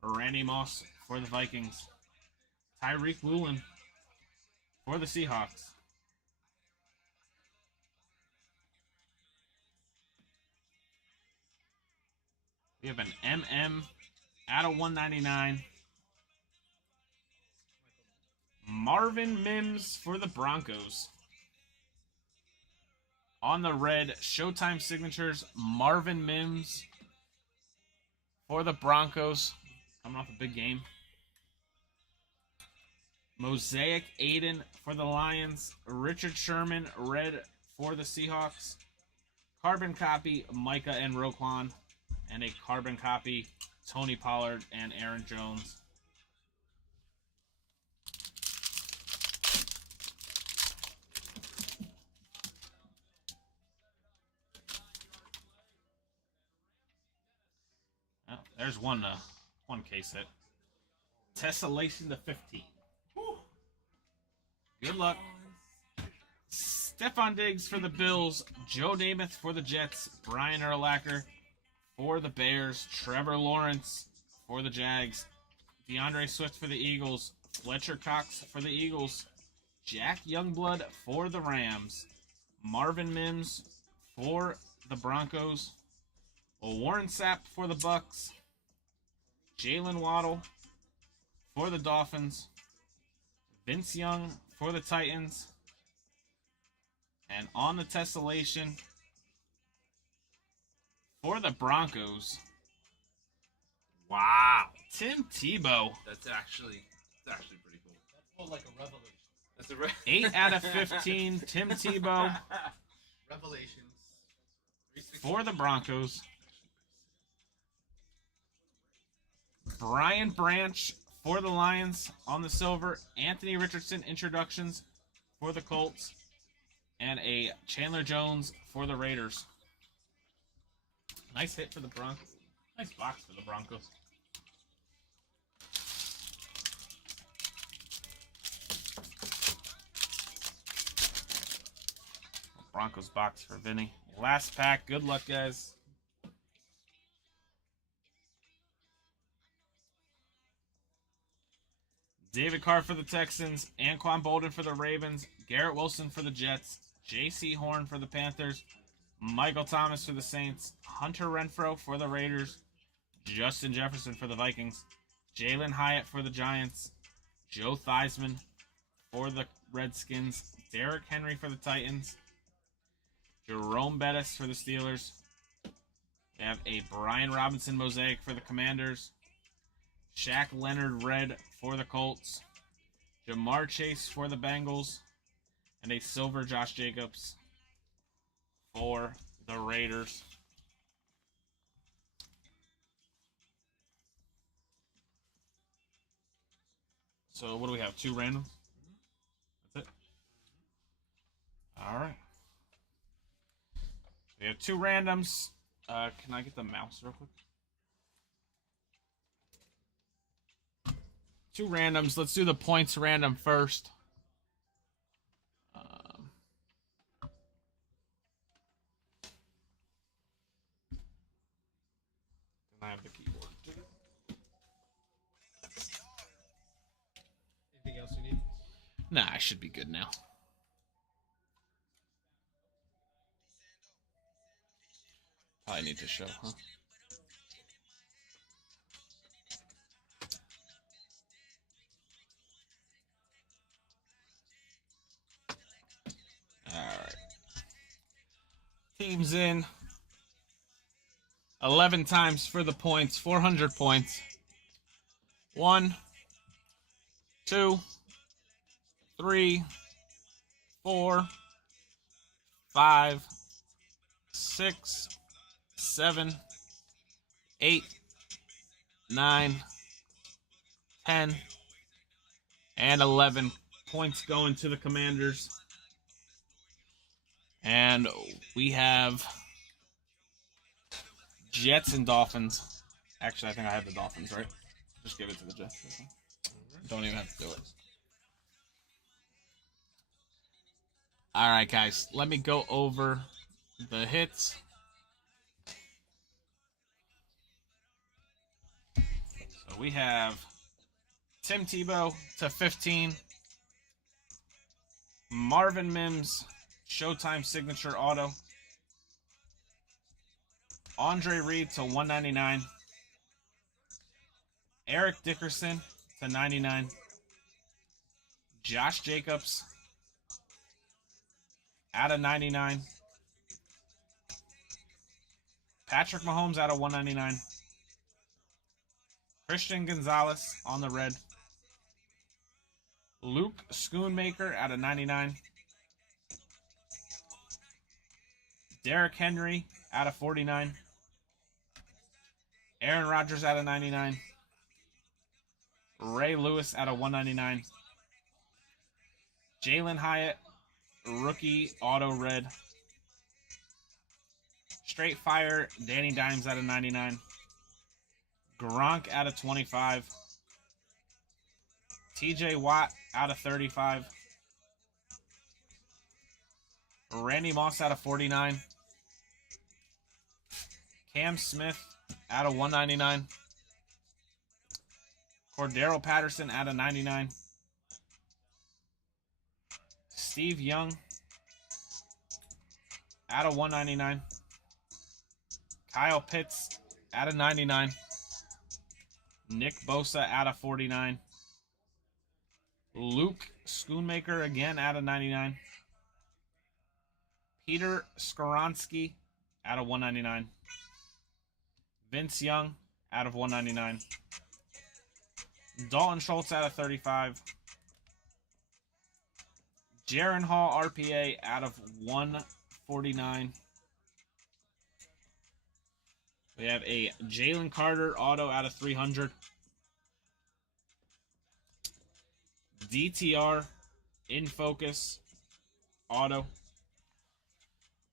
Randy Moss for the Vikings, Tyreek Woolen for the Seahawks. We have an MM out of 199. Marvin Mims for the Broncos. On the red, Showtime signatures, Marvin Mims for the Broncos. Coming off a big game. Mosaic Aiden for the Lions. Richard Sherman, red for the Seahawks. Carbon copy, Micah and Roquan. And a carbon copy, Tony Pollard and Aaron Jones. Oh, there's one case hit. Tessellation to 15. Whew. Good luck. Stephon Diggs for the Bills. Joe Namath for the Jets. Brian Urlacher for the Bears. Trevor Lawrence for the Jags. DeAndre Swift for the Eagles. Fletcher Cox for the Eagles. Jack Youngblood for the Rams. Marvin Mims for the Broncos. Warren Sapp for the Bucks. Jalen Waddle for the Dolphins. Vince Young for the Titans. And on the tessellation for the Broncos. Wow. Tim Tebow. That's actually pretty cool. That's more like a revelation. That's a 8 out of 15. Tim Tebow Revelations. for the Broncos. Brian Branch for the Lions on the silver. Anthony Richardson introductions for the Colts. And a Chandler Jones for the Raiders. Nice hit for the Broncos. Nice box for the Broncos. Broncos box for Vinny. Last pack. Good luck, guys. David Carr for the Texans. Anquan Bolden for the Ravens. Garrett Wilson for the Jets. J.C. Horn for the Panthers. Michael Thomas for the Saints. Hunter Renfrow for the Raiders. Justin Jefferson for the Vikings. Jalen Hyatt for the Giants. Joe Theismann for the Redskins. Derrick Henry for the Titans. Jerome Bettis for the Steelers. They have a Brian Robinson mosaic for the Commanders. Shaq Leonard red for the Colts. Jamar Chase for the Bengals. And a silver Josh Jacobs for the Raiders. So what do we have? 2 randoms? That's it? All right. We have 2 randoms. Can I get the mouse real quick? 2 randoms. Let's do the points random first. I have the keyboard. Anything else you need? Nah, I should be good now. Probably need to show, huh? Alright. Teams in. 11 times for the points. 400 points. 1, 2, 3, 4, 5, 6, 7, 8, 9, 10, and 11 points going to the Commanders. And we have Jets and Dolphins. Actually, I think I have the Dolphins, right? Just give it to the Jets. Don't even have to do it. All right, guys. Let me go over the hits. So we have Tim Tebow to 15. Marvin Mims, Showtime Signature Auto. Andre Reed to 199. Eric Dickerson to 99. Josh Jacobs out of 99. Patrick Mahomes out of 199. Christian Gonzalez on the red. Luke Schoonmaker out of 99. Derrick Henry out of 49. Aaron Rodgers out of 99. Ray Lewis out of 199. Jalen Hyatt, rookie auto red. Straight fire, Danny Dimes out of 99. Gronk out of 25. TJ Watt out of 35. Randy Moss out of 49. Cam Smith out of 199. Cordero Patterson out of 99. Steve Young out of 199. Kyle Pitts out of 99. Nick Bosa out of 49. Luke Schoonmaker again out of 99. Peter Skoronski out of 199. Vince Young out of 199. Dalton Schultz out of 35. Jaron Hall RPA out of 149. We have a Jalen Carter auto out of 300. DTR in focus auto.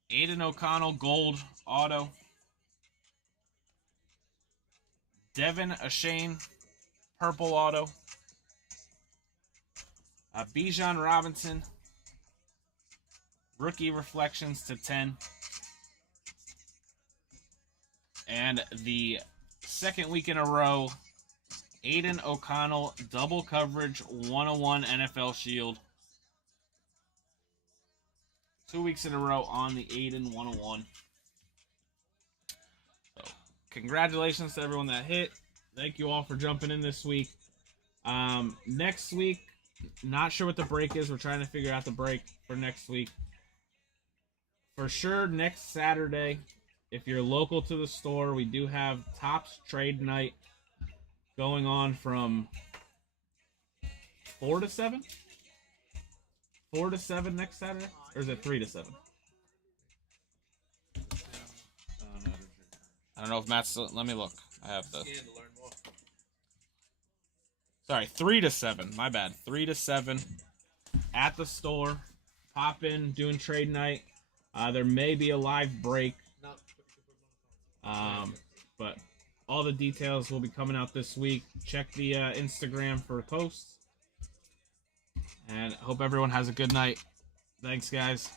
Aiden O'Connell gold auto. Devin Ashane purple auto. Bijan Robinson rookie reflections to 10. And the second week in a row, Aiden O'Connell double coverage 101 NFL Shield. 2 weeks in a row on the Aiden 101. So, congratulations to everyone that hit. Thank you all for jumping in this week. Next week, not sure what the break is. We're trying to figure out the break for next week. For sure, next Saturday, if you're local to the store, we do have Topps Trade Night going on from 4 to 7? 4 to 7 next Saturday? Or is it 3 to 7? I don't know if Matt's still... Let me look. I have the... Sorry, 3 to 7. My bad. 3 to 7 at the store. Pop in, doing trade night. There may be a live break. But all the details will be coming out this week. Check the Instagram for posts. And I hope everyone has a good night. Thanks, guys.